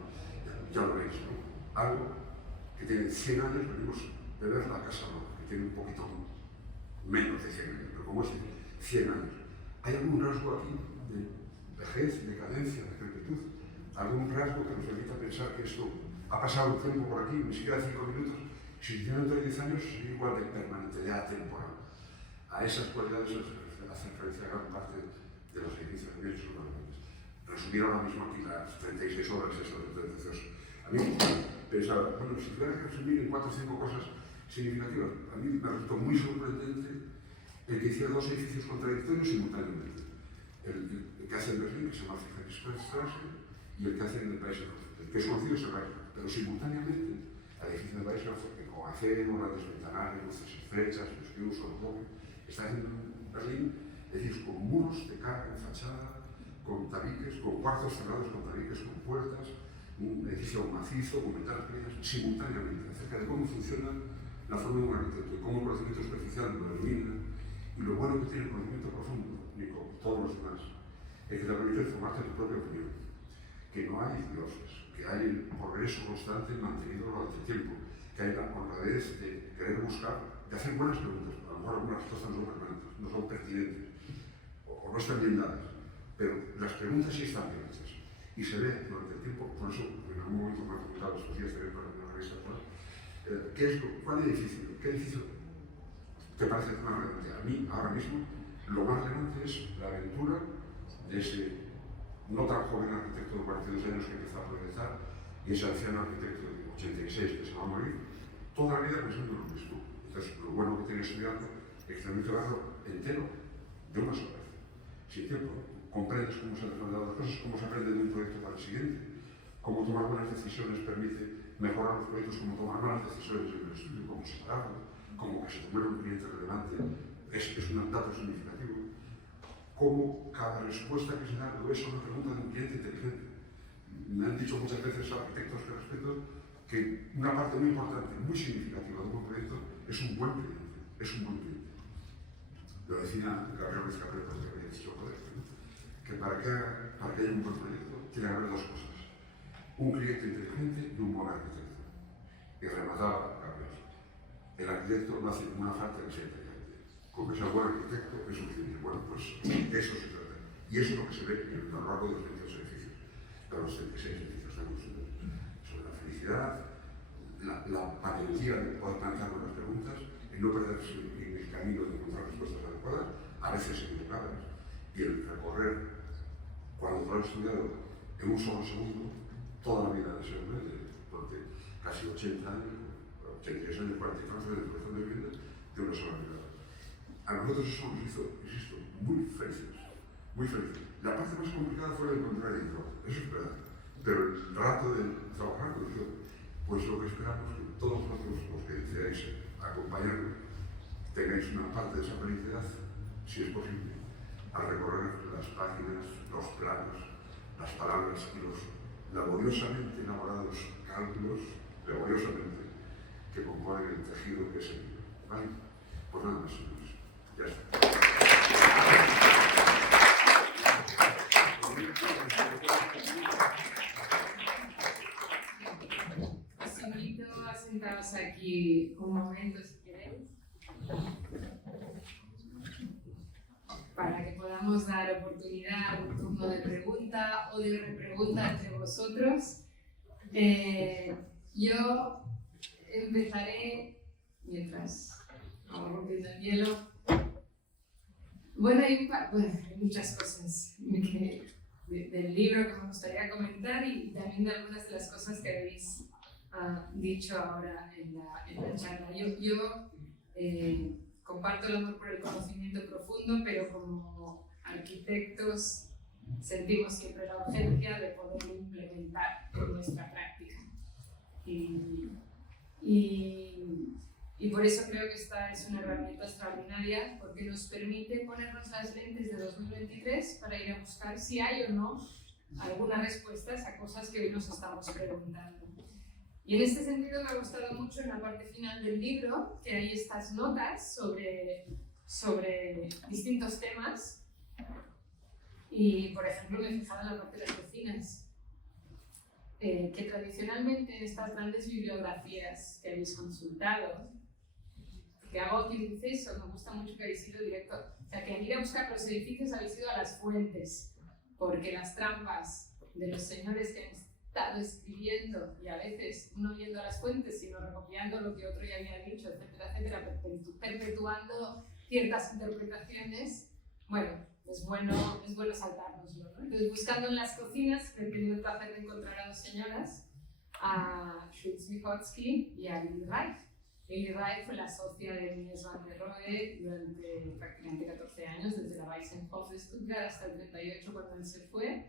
Ya lo veis, ¿no? Algo que tiene 100 años, venimos de ver la casa, ¿no? Que tiene un poquito menos de 100 años, pero como es 100 años. ¿Hay algún rasgo aquí de vejez, decadencia, decrepitud? ¿Algún rasgo que nos permita pensar que esto ha pasado un tiempo por aquí, ni siquiera 5 minutos? Si tienen dentro de 10 años, sería igual de permanente, de atemporal. A esas cualidades hacen referencia a gran parte de los edificios de derechos humanos. Resumir ahora mismo aquí las 36 obras esas de entonces. A mí pensaba, bueno, si tuviera que resumir en 4 o 5 cosas significativas, a mí me resultó muy sorprendente el que hiciera 2 edificios contradictorios simultáneamente. El que hace en Berlín, que se llama Friedrichstraße, y el que hace en el País Vasco. El que es conocido es el Weisshof, pero simultáneamente el edificio de Weisshof, con acero, grandes ventanales, luces estrechas, los que uso, está haciendo en Berlín edificios con muros de carga en fachada, con tabiques, con cuartos cerrados con tabiques, con puertas, un edificio macizo, con ventanas pequeñas, simultáneamente, acerca de cómo funciona la forma de un arquitecto y cómo el conocimiento superficial lo elimina, y lo bueno que tiene el conocimiento profundo, ni con todos los demás, es que te permite formarte tu propia opinión, que no hay dioses, que hay el progreso constante mantenido durante el tiempo, que hay la honradez de querer buscar, de hacer buenas preguntas. A lo mejor algunas respuestas no son permanentes, no son pertinentes, o no están bien dadas, pero las preguntas sí están bien hechas. Y se ve durante el tiempo, por eso en algún momento me han comentado estos días también para una revista, ¿cuál edificio te parece más relevante? A mí, ahora mismo, lo más relevante es la aventura de ese no tan joven arquitecto de 42 años que empezó a progresar y ese anciano arquitecto de 86 que se va a morir toda la vida pensando en lo mismo. Entonces, lo bueno que tiene estudiarlo es que también te va a verlo entero de una sola vez. Sin tiempo, comprendes cómo se han desarrollado las cosas, cómo se aprende de un proyecto para el siguiente, cómo tomar buenas decisiones permite mejorar los proyectos, cómo tomar malas decisiones en el estudio, cómo separarlo, cómo que se tomara un cliente relevante, es un dato significativo. Cómo cada respuesta que se da lo es a una pregunta de un cliente inteligente. Me han dicho muchas veces arquitectos que respeto que una parte muy importante, muy significativa de un buen proyecto es un buen cliente. Lo decía Gabriel Ruiz Cabrera, que había dicho por esto, ¿no? Que para que haya un buen proyecto tiene que haber 2 cosas: un cliente inteligente y un buen arquitecto. Y remataba Gabriel: el arquitecto no hace ninguna falta que sea inteligente. Con que sea un buen arquitecto es suficiente. Bueno, pues eso se trata. Y eso es lo que se ve a lo largo de los 22 edificios, de los 36 edificios sobre la felicidad, la valentía de poder plantear buenas preguntas, y no perderse en el camino de encontrar respuestas adecuadas, a veces equivocadas, y el recorrer, cuando lo has estudiado en un solo segundo, toda la vida de ese hombre, durante casi 80 años, 83 años, 40 años de educación de vivienda, de una sola mirada. A nosotros eso nos hizo, insisto, muy felices, muy felices. La parte más complicada fue la de encontrar el intro, eso es verdad, pero el rato de trabajar con eso, pues lo que esperamos es que todos nosotros, los que deseáis acompañarnos, tengáis una parte de esa felicidad, si es posible, al recorrer las páginas, los planos, las palabras y los laboriosamente elaborados cálculos, laboriosamente, que componen el tejido que es el libro. ¿Vale? Pues nada más, señores. Ya está. Os invito a sentaros aquí un momento si queréis, para que podamos dar oportunidad a un turno de pregunta o de repregunta entre vosotros. Yo empezaré mientras vamos rompiendo el hielo. Bueno, hay muchas cosas del libro que me gustaría comentar y también de algunas de las cosas que habéis dicho ahora en la charla. Yo comparto el amor por el conocimiento profundo, pero como arquitectos sentimos siempre la urgencia de poderlo implementar en nuestra práctica. Y Y por eso creo que esta es una herramienta extraordinaria, porque nos permite ponernos las lentes de 2023 para ir a buscar si hay o no algunas respuestas a cosas que hoy nos estamos preguntando. Y en este sentido me ha gustado mucho en la parte final del libro que hay estas notas sobre distintos temas. Y, por ejemplo, me he fijado en la parte de las cocinas, que tradicionalmente en estas grandes bibliografías que habéis consultado, que hago aquí un inciso, me gusta mucho que habéis ido directo, o sea, que al ir a buscar los edificios habéis ido a las fuentes, porque las trampas de los señores que han estado escribiendo y a veces no yendo a las fuentes, sino recopiando lo que otro ya había dicho, etcétera, etcétera, perpetuando ciertas interpretaciones, bueno, es bueno saltárnoslo, ¿no? Entonces, buscando en las cocinas, he tenido el placer de encontrar a dos señoras, a Schultz-Wichotzki y a Lili Reich. Lili Reich fue la socia de Mies van der Rohe durante prácticamente 14 años, desde la Weissenhof de Stuttgart hasta el 38, cuando él se fue.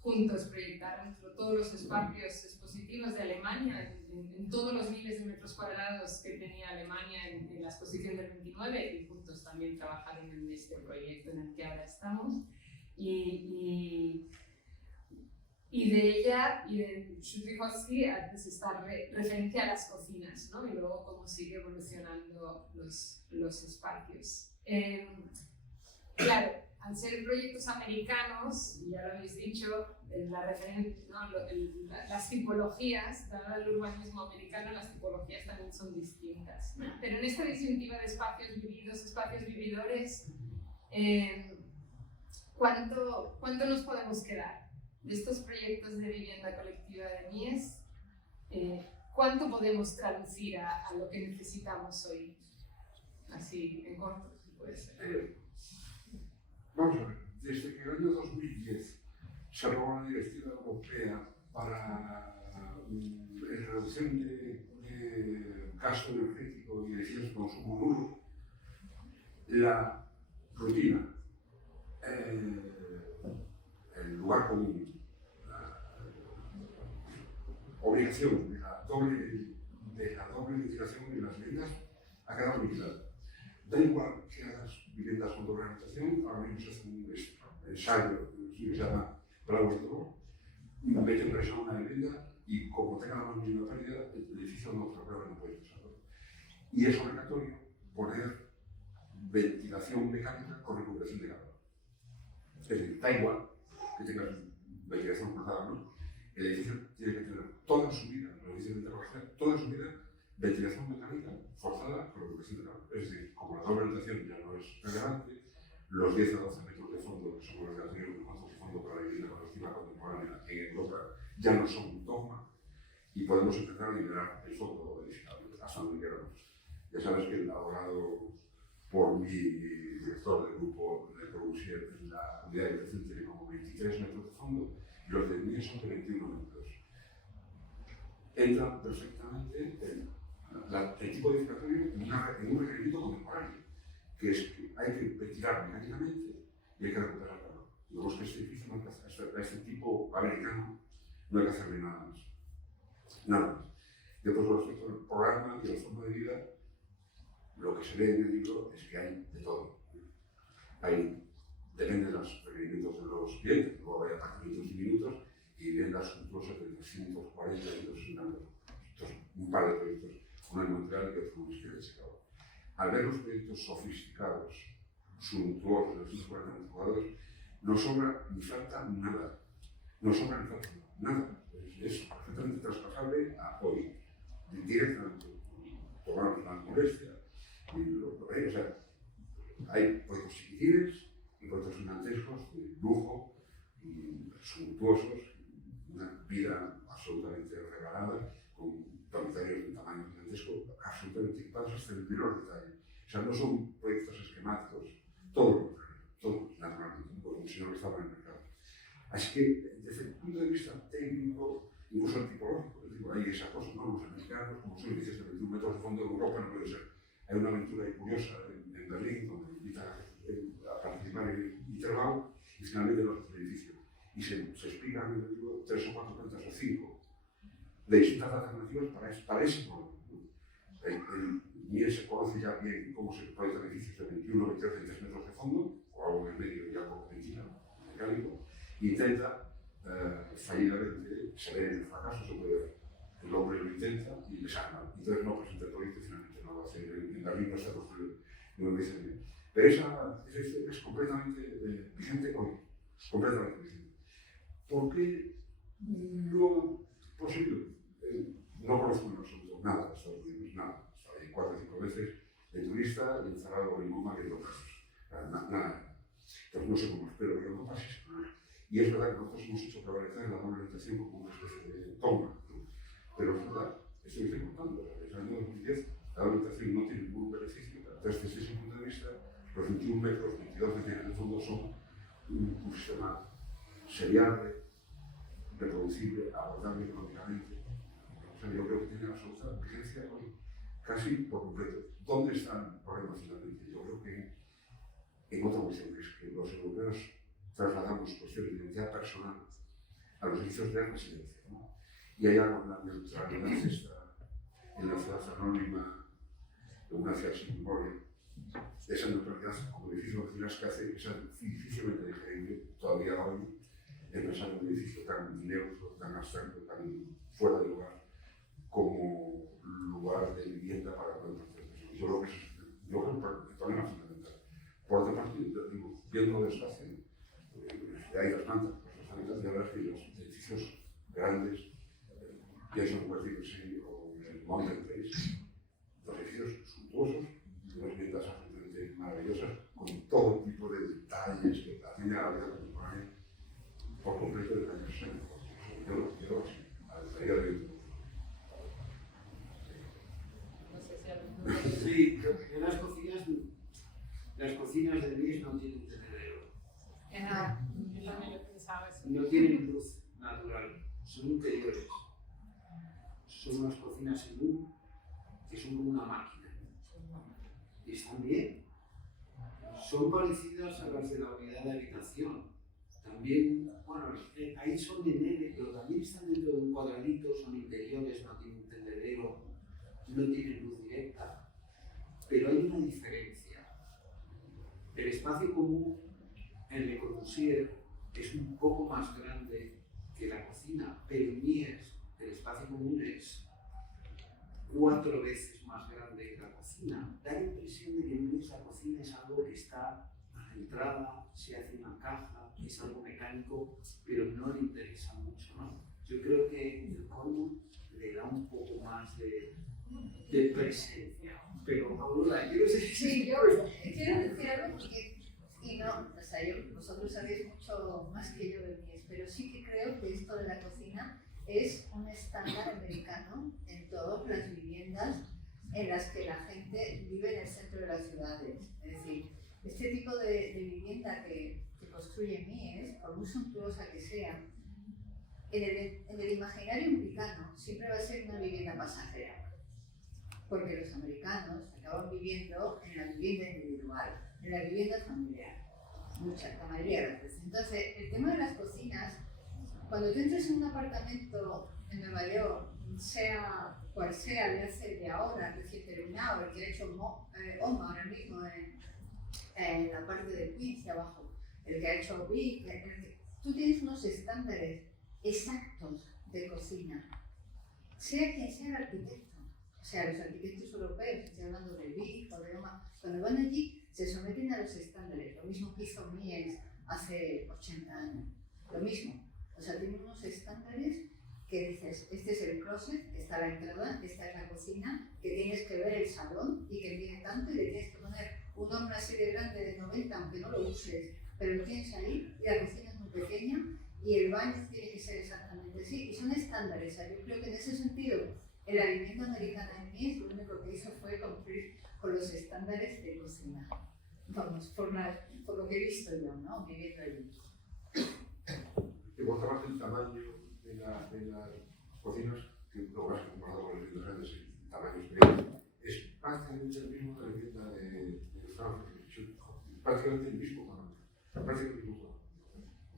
Juntos proyectaron todos los espacios expositivos de Alemania, en todos los miles de metros cuadrados que tenía Alemania en la exposición del 29, y juntos también trabajaron en este proyecto en el que ahora estamos. Y de ella y de Schultz-Wichotzki antes está referencia a las cocinas, ¿no? Y luego cómo sigue evolucionando los espacios. Claro, al ser proyectos americanos, y ya lo habéis dicho, las tipologías, dado el urbanismo americano, las tipologías también son distintas. Pero en esta disyuntiva de espacios vividos, espacios vividores, ¿cuánto nos podemos quedar de estos proyectos de vivienda colectiva de Mies? ¿Cuánto podemos traducir a lo que necesitamos hoy? Así, en corto, si puede ser. Vamos a ver, desde que el año 2010 se aprobó la Directiva Europea para la reducción de gasto energético y emisiones de consumo nulo, la rutina, el lugar común, la obligación de la doble ventilación en las viviendas ha quedado limitada. Da igual que hagas viviendas con doble habitación, ahora mismo se hace un ensayo que se llama Flower Door, meten presión a una vivienda y como tenga la más mínima pérdida, el edificio no puede usarlo. Y es obligatorio poner ventilación mecánica con recuperación de calor. Es decir, da igual que tengas ventilación cruzada, ¿no? El edificio tiene que tener toda su vida, los edificios de interrogación, toda su vida, ventilación mecánica forzada con recuperación de calor. Es decir, como la doble ventilación ya no es relevante, los 10 a 12 metros de fondo, que son los obligatorios de fondo para la vivienda colectiva contemporánea en Europa, ya no son un dogma y podemos empezar a liberar el fondo edificable hasta donde queramos. Ya sabes que he elaborado por mi director del grupo de Corbusier, la unidad de habitación tiene como 23 metros de fondo y los de Mies son de 21 metros. Entra perfectamente el tipo edificatorio en un requerimiento contemporáneo, que es que hay que ventilar mecánicamente y hay que recuperar calor. Digamos que este edificio, no hay que hacer, a este tipo americano, no hay que hacerle nada más. Nada más. Después, con respecto al programa y a la forma de vida, lo que se lee en el libro es que hay de todo. Depende de los requerimientos de los clientes, luego hay apartamentos diminutos y viviendas suntuosas de 340 y 260 metros. Entonces, un par de proyectos, uno en Montreal y otro en Chicago, de Chicago. Al ver los proyectos sofisticados, suntuosos, de 240 metros cuadrados, no sobra ni falta nada. No sobra ni falta nada. Es perfectamente traspasable a hoy, directamente. Tomarnos la molestia. O sea, hay proyectos chiquitines y proyectos gigantescos de lujo y suntuosos, una vida absolutamente regalada, con dormitorios de un tamaño gigantesco, absolutamente equipados hasta el menor detalle. O sea, no son proyectos esquemáticos, todo lo contrario, todo naturalmente, como si no estaba en el mercado. Así que, desde el punto de vista técnico, incluso antipológico, digo, hay esa cosa, ¿no? Los americanos, como son edificios de 21 metros de fondo en Europa, no puede ser. Hay una aventura curiosa en Berlín, donde invita a participar en Interbau y finalmente no hace el edificio. Y se explican en el libro 3 o 4 plantas o 5 de distintas alternativas para ese problema. ni él se conoce ya bien cómo se proyectan edificios de 21, 22, 23 metros de fondo, o algo en el medio ya poco mecánico, intenta fallidamente, se ve en el fracaso, se puede ver. El hombre lo intenta y le sale mal. Entonces no presenta el proyecto y finalmente no lo hace. En Berlín no está construido, no lo dice bien. Pero esa historia es completamente vigente hoy. Completamente vigente. ¿Por qué no posible? No conozco en absoluto nada de Estados Unidos, nada. Estaba ahí 4 o 5 veces de turista y encerrado en MoMA viendo casos. Nada. Entonces no sé cómo es, pero lo que pasa es que y es verdad que nosotros hemos hecho prevalecer la doble orientación como una especie de toma, ¿no? Pero es verdad, esto que estoy contando, desde el año 2010, la doble orientación no tiene ningún beneficio. Desde ese punto de vista, los 21 metros, 22 que tienen en el fondo son un sistema seriable, reproducible, abordable económicamente. O sea, yo creo que tiene absoluta vigencia hoy, casi por completo. ¿Dónde está el problema finalmente? Yo creo que en otra cuestión, que es que los europeos trasladamos cuestiones de identidad personal a los servicios de residencia, ¿no? Y hay algo en la neutralidad esta, en la ciudad anónima, en una ciudad sin memoria, esa neutralidad como edificio vecinal que hace que sea difícilmente digerible todavía hoy en pensar en un edificio tan neutro, tan abstracto, tan fuera de lugar como lugar de vivienda para cualquier persona. Yo creo que es el problema fundamental. Por otra parte, digo, viendo el espacio, hay las plantas, de verdad que los edificios grandes, pienso en West City o en el Mountain Place, los edificios suntuosos, unas viviendas absolutamente maravillosas, con todo tipo de detalles que atienden a la vida contemporánea por completo del año 60. Yo estaría de hoy. Sí, en las cocinas de Luis no tienen tendedero. Yo también lo pensaba eso. No tienen luz natural, son interiores. Son unas cocinas en U que son como una máquina. Y están bien. Son parecidas a las de la unidad de habitación. También, bueno, ahí son en L, pero también están dentro de un cuadradito, son interiores, no tienen tendedero, no tienen luz directa. Pero hay una diferencia. El espacio común en Le Corbusier es un poco más grande que la cocina, pero en Mies el espacio común es 4 veces más grande que la cocina. Da la impresión de que en Mies la cocina es algo que está a la entrada, se hace una caja, es algo mecánico, pero no le interesa mucho, ¿no? Yo creo que el Corbu le da un poco más de presencia. Pero Aurora, quiero decir... Sí, yo quiero decir algo porque, y no, o sea, vosotros sabéis mucho más que yo de Mies, pero sí que creo que esto de la cocina es un estándar americano en todas las viviendas en las que la gente vive en el centro de las ciudades. Es decir, este tipo de vivienda que construye Mies, por muy suntuosa que sea, en el imaginario americano siempre va a ser una vivienda pasajera. Porque los americanos acaban viviendo en la vivienda individual, en la vivienda familiar, la mayoría de las veces. Entonces, el tema de las cocinas, cuando tú entras en un apartamento en Nueva York, sea cual sea, de ahora, recién terminado, el que ha hecho Oma ahora mismo en la parte de Queens de abajo, el que ha hecho Vic, tú tienes unos estándares exactos de cocina, sea quien sea el arquitecto. O sea, los arquitectos europeos, estoy hablando de Vic o de Oma, cuando van allí se someten a los estándares, lo mismo que hizo Mies hace 80 años, lo mismo. O sea, tienen unos estándares que dices, este es el closet, esta es la entrada, esta es la cocina, que tienes que ver el salón y que mide tanto y le tienes que poner un horno así de grande de 90, aunque no lo uses, pero lo tienes ahí y la cocina es muy pequeña y el baño tiene que ser exactamente así. Y son estándares, o sea, yo creo que en ese sentido el la vivienda americana en Mies lo único que hizo fue cumplir con los estándares de cocina. Vamos, por lo que he visto yo, ¿no? Viviendo allí. Y por otra parte, el tamaño de las cocinas, que lo vas comparado con las viviendas grandes en tamaños pequeños, es prácticamente el mismo de la vivienda de Frankfurt. Prácticamente el mismo tamaño. Prácticamente el mismo tamaño.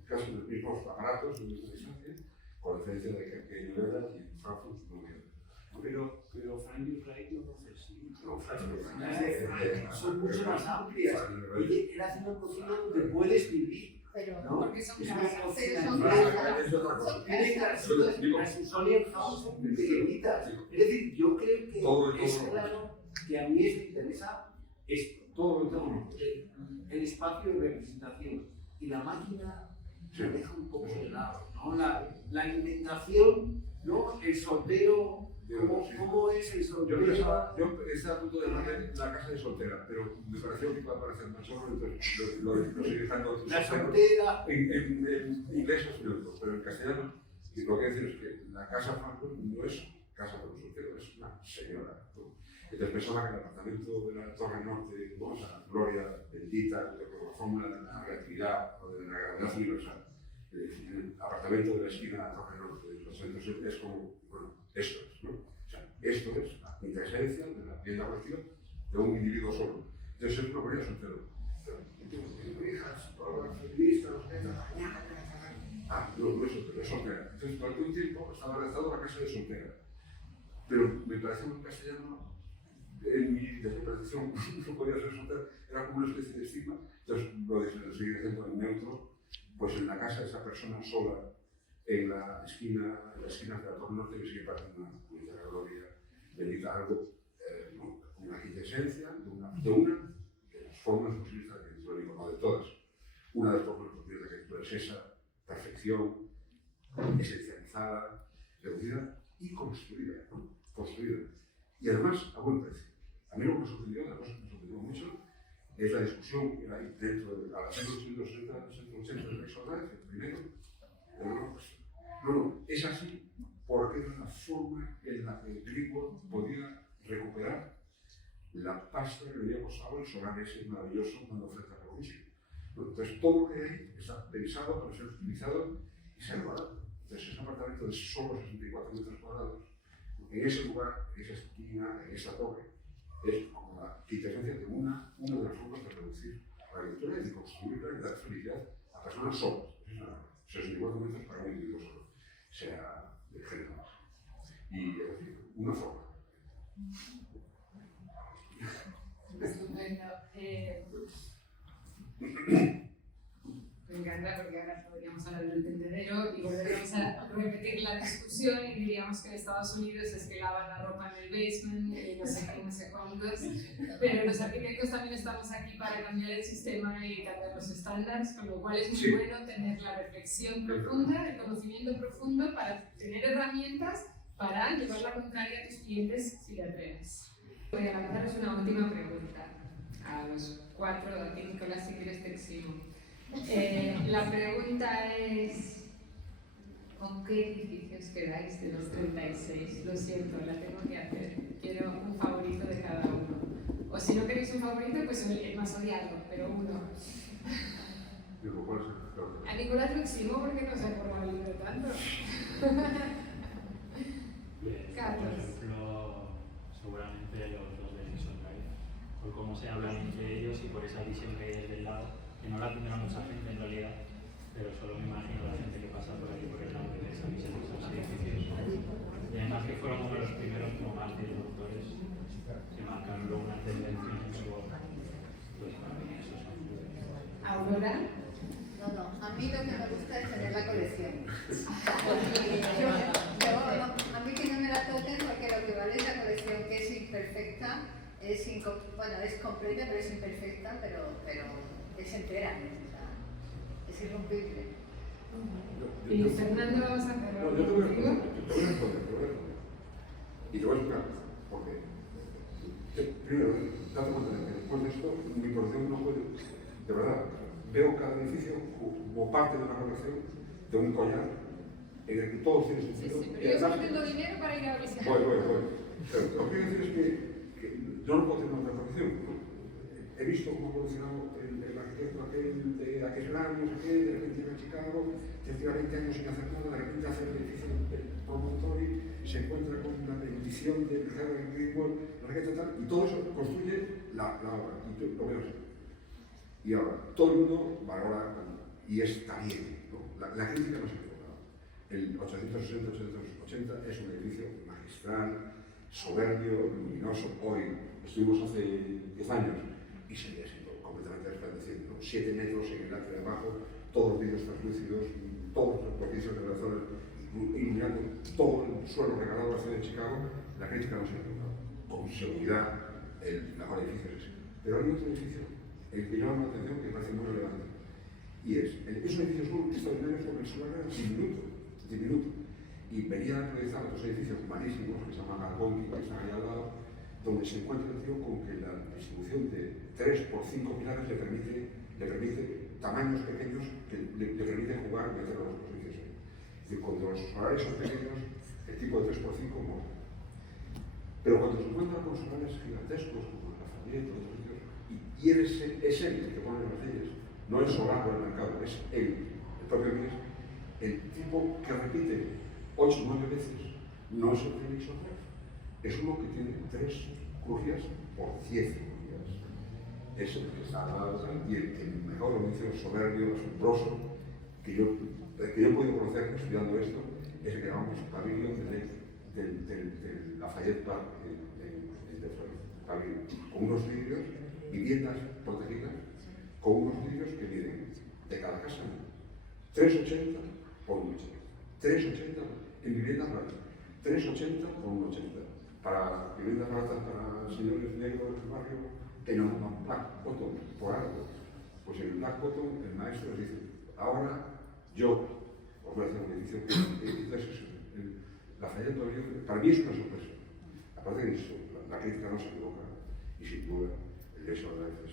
Casi los mismos aparatos, la misma distancia, con la diferencia de que en Noruega y en Frankfurt no había. Pero Frank Lloyd Wright no lo hace así. son mucho más amplias. Oye, él hace una cocina donde puedes vivir. Pero, ¿no? Porque son Es una casas, cocina son grande, casas. es otra cosa. Son Tiene casas. las Usonian House son muy pequeñitas. Es decir, yo creo que Todo. es claro que a mí me interesa esto, todo, el espacio de representación. Y la máquina se deja un poco de lado, ¿no? La alimentación, ¿no? El sorteo. ¿Cómo es el sorteo? Yo estaba a punto de poner la casa de soltera, pero me pareció que iba a parecer más solo, entonces lo seguí dejando La soltera. en inglés es neutro, pero en castellano, y lo que decir es que la casa Franco no es casa para un soltero, es una señora. ¿no? Entonces pensaba que el apartamento de la Torre Norte, ¿no? O sea, Gloria bendita, con la fórmula de la relatividad o de la gravedad universal, el apartamento de la esquina de la Torre Norte, entonces es como, bueno, esto es, ¿no? O sea, esto es la quintesencia de la vivienda colectiva de un individuo solo. Entonces es una moría soltero. Tengo hijas, todas feministas, no es soltero, es soltera. Entonces durante un tiempo estaba redactado la casa de soltera. Pero me pareció que en castellano, en mi interpretación, no podía ser soltera, era como una especie de estigma. Entonces lo seguí diciendo en neutro, pues en la casa de esa persona sola, en la esquina de la Torre Norte, que sigue pareciendo una puñetera gloria, bendita algo, ¿no? Una quintesencia de una de las formas posibles de arquitectura, digo, no de todas. Una de las formas posibles de arquitectura es esa perfección esencializada, reducida y construida, ¿no? Construida. Y además a buen precio. A mí lo que me sorprendió, la cosa que me sorprendió mucho, es la discusión que hay dentro de la 180 del Exodus, el primero. No, es así porque era la forma en la que Greenwood podía recuperar la pasta que le había costado el solar ese maravilloso cuando ofrece la revolución. Entonces todo lo que hay está pensado para ser utilizado y ser barato. Entonces ese apartamento de solo 64 metros cuadrados, en ese lugar, en esa esquina, en esa torre, es como la quintesencia de una de las formas de reducir la agricultura y de construirla y dar felicidad a personas solas. 64 metros para un individuo solo, sea de género. Y es decir, una forma. Estupendo. Me encanta porque ahora podríamos hablar del tendedero y volveríamos a repetir la discusión y diríamos que en Estados Unidos es que lavan la ropa en el basement y no sé qué, no sé cuántos, pero los arquitectos también estamos aquí para cambiar el sistema y cambiar los estándares, con lo cual es muy bueno tener la reflexión profunda, el conocimiento profundo para tener herramientas para llevar la contraria a tus clientes si te atreves. Voy a lanzaros una última pregunta a los cuatro, aquí Nicolás, si quieres te eximo. La pregunta es, ¿con qué edificios quedáis de los 36? Lo siento, la tengo que hacer. Quiero un favorito de cada uno. O si no queréis un favorito, pues el más odiado, pero uno. A Nicolás lo eximo porque no se acuerda el libro tanto. Carlos. Por ejemplo, seguramente los de Nixon Drive, por cómo se hablan entre ellos y por esa visión que hay desde el lado, que no la tendrá mucha gente en realidad, pero solo me imagino la gente que pasa por ahí por el lado de esa visión de esos edificios. Y además que fueron como los primeros como más disruptores que marcaron luego una tendencia en su obra. Pues para mí eso es un... ¿Aurora? No, a mí lo que me gusta es tener la colección. A mí que no me la toquen porque lo que vale es la colección, que es imperfecta, es completa pero es imperfecta, pero es entera, es irrompible. Y Fernando, vamos a hacer No, yo te voy a responder. Y te voy a explicar por qué. Primero, date cuenta de que después de esto, mi colección no puede, de verdad, veo cada edificio como parte de una colección, de un collar, en el que todo tiene sentido. Sí, pero yo solo tengo dinero para ir a visitar. Voy. Lo que quiero decir es que yo no puedo tener otra colección. He visto cómo ha evolucionado el arquitecto aquel de aquel año, no sé qué, de repente llega a Chicago, te tira 20 años sin hacer nada, de repente hace el edificio promotor y se encuentra con la bendición de Henry Greenwood, no sé qué tal, y todo eso construye la obra, y yo lo veo así. Y ahora, todo el mundo valora, y está bien, ¿no? La crítica no se equivoca. El 860-880 es un edificio magistral, soberbio, luminoso, hoy estuvimos hace 10 años y seguía siendo completamente resplandeciente, ¿no? 7 metros en el arte de abajo, todos los vidrios translúcidos, todos los edificios de la zona, iluminando todo el suelo regalado a la ciudad de Chicago. La crítica no se ha tocado. Con seguridad, el mejor edificio es ese. Pero hay otro edificio, el que llama la atención, que me parece muy relevante. Y esos edificios son extraordinarios porque el suelo era diminuto. Y venían a realizar otros edificios malísimos, que se llaman Algonquin, que están ahí al lado, donde se encuentra el tío con que la distribución de 3 por 5 pilares le permite tamaños pequeños que le permiten jugar y meter los edificios ahí. Es decir, cuando los solares son pequeños, el tipo de 3 por 5 mola. Pero cuando se encuentra con solares gigantescos, como el Lafayette o otros sitios, y es él el que pone las leyes, no el solar o el mercado, es él, el propio Mies, el tipo que repite 8 o 9 veces, no es el Félix Soler, es uno que tiene 3 crujías por 10 crujías. Es el que está al lado y el mejor edificio soberbio, asombroso, que yo he podido conocer estudiando esto, es el que llamamos Pavilion del Lafayette Park en Detroit. Con unos vidrios, viviendas protegidas, con unos vidrios que miden de cada casa 3,80 por 1,80. 3,80 en viviendas baratas, 3,80 por 1,80. Para viviendas baratas para señores negros del barrio, que no llaman Black Bottom, por algo. Pues en el Black Bottom el maestro les dice, ahora yo os voy a hacer un edificio que entonces Lafayette para mí es una sorpresa. Aparte de eso, la crítica no se equivoca y sin duda el de eso es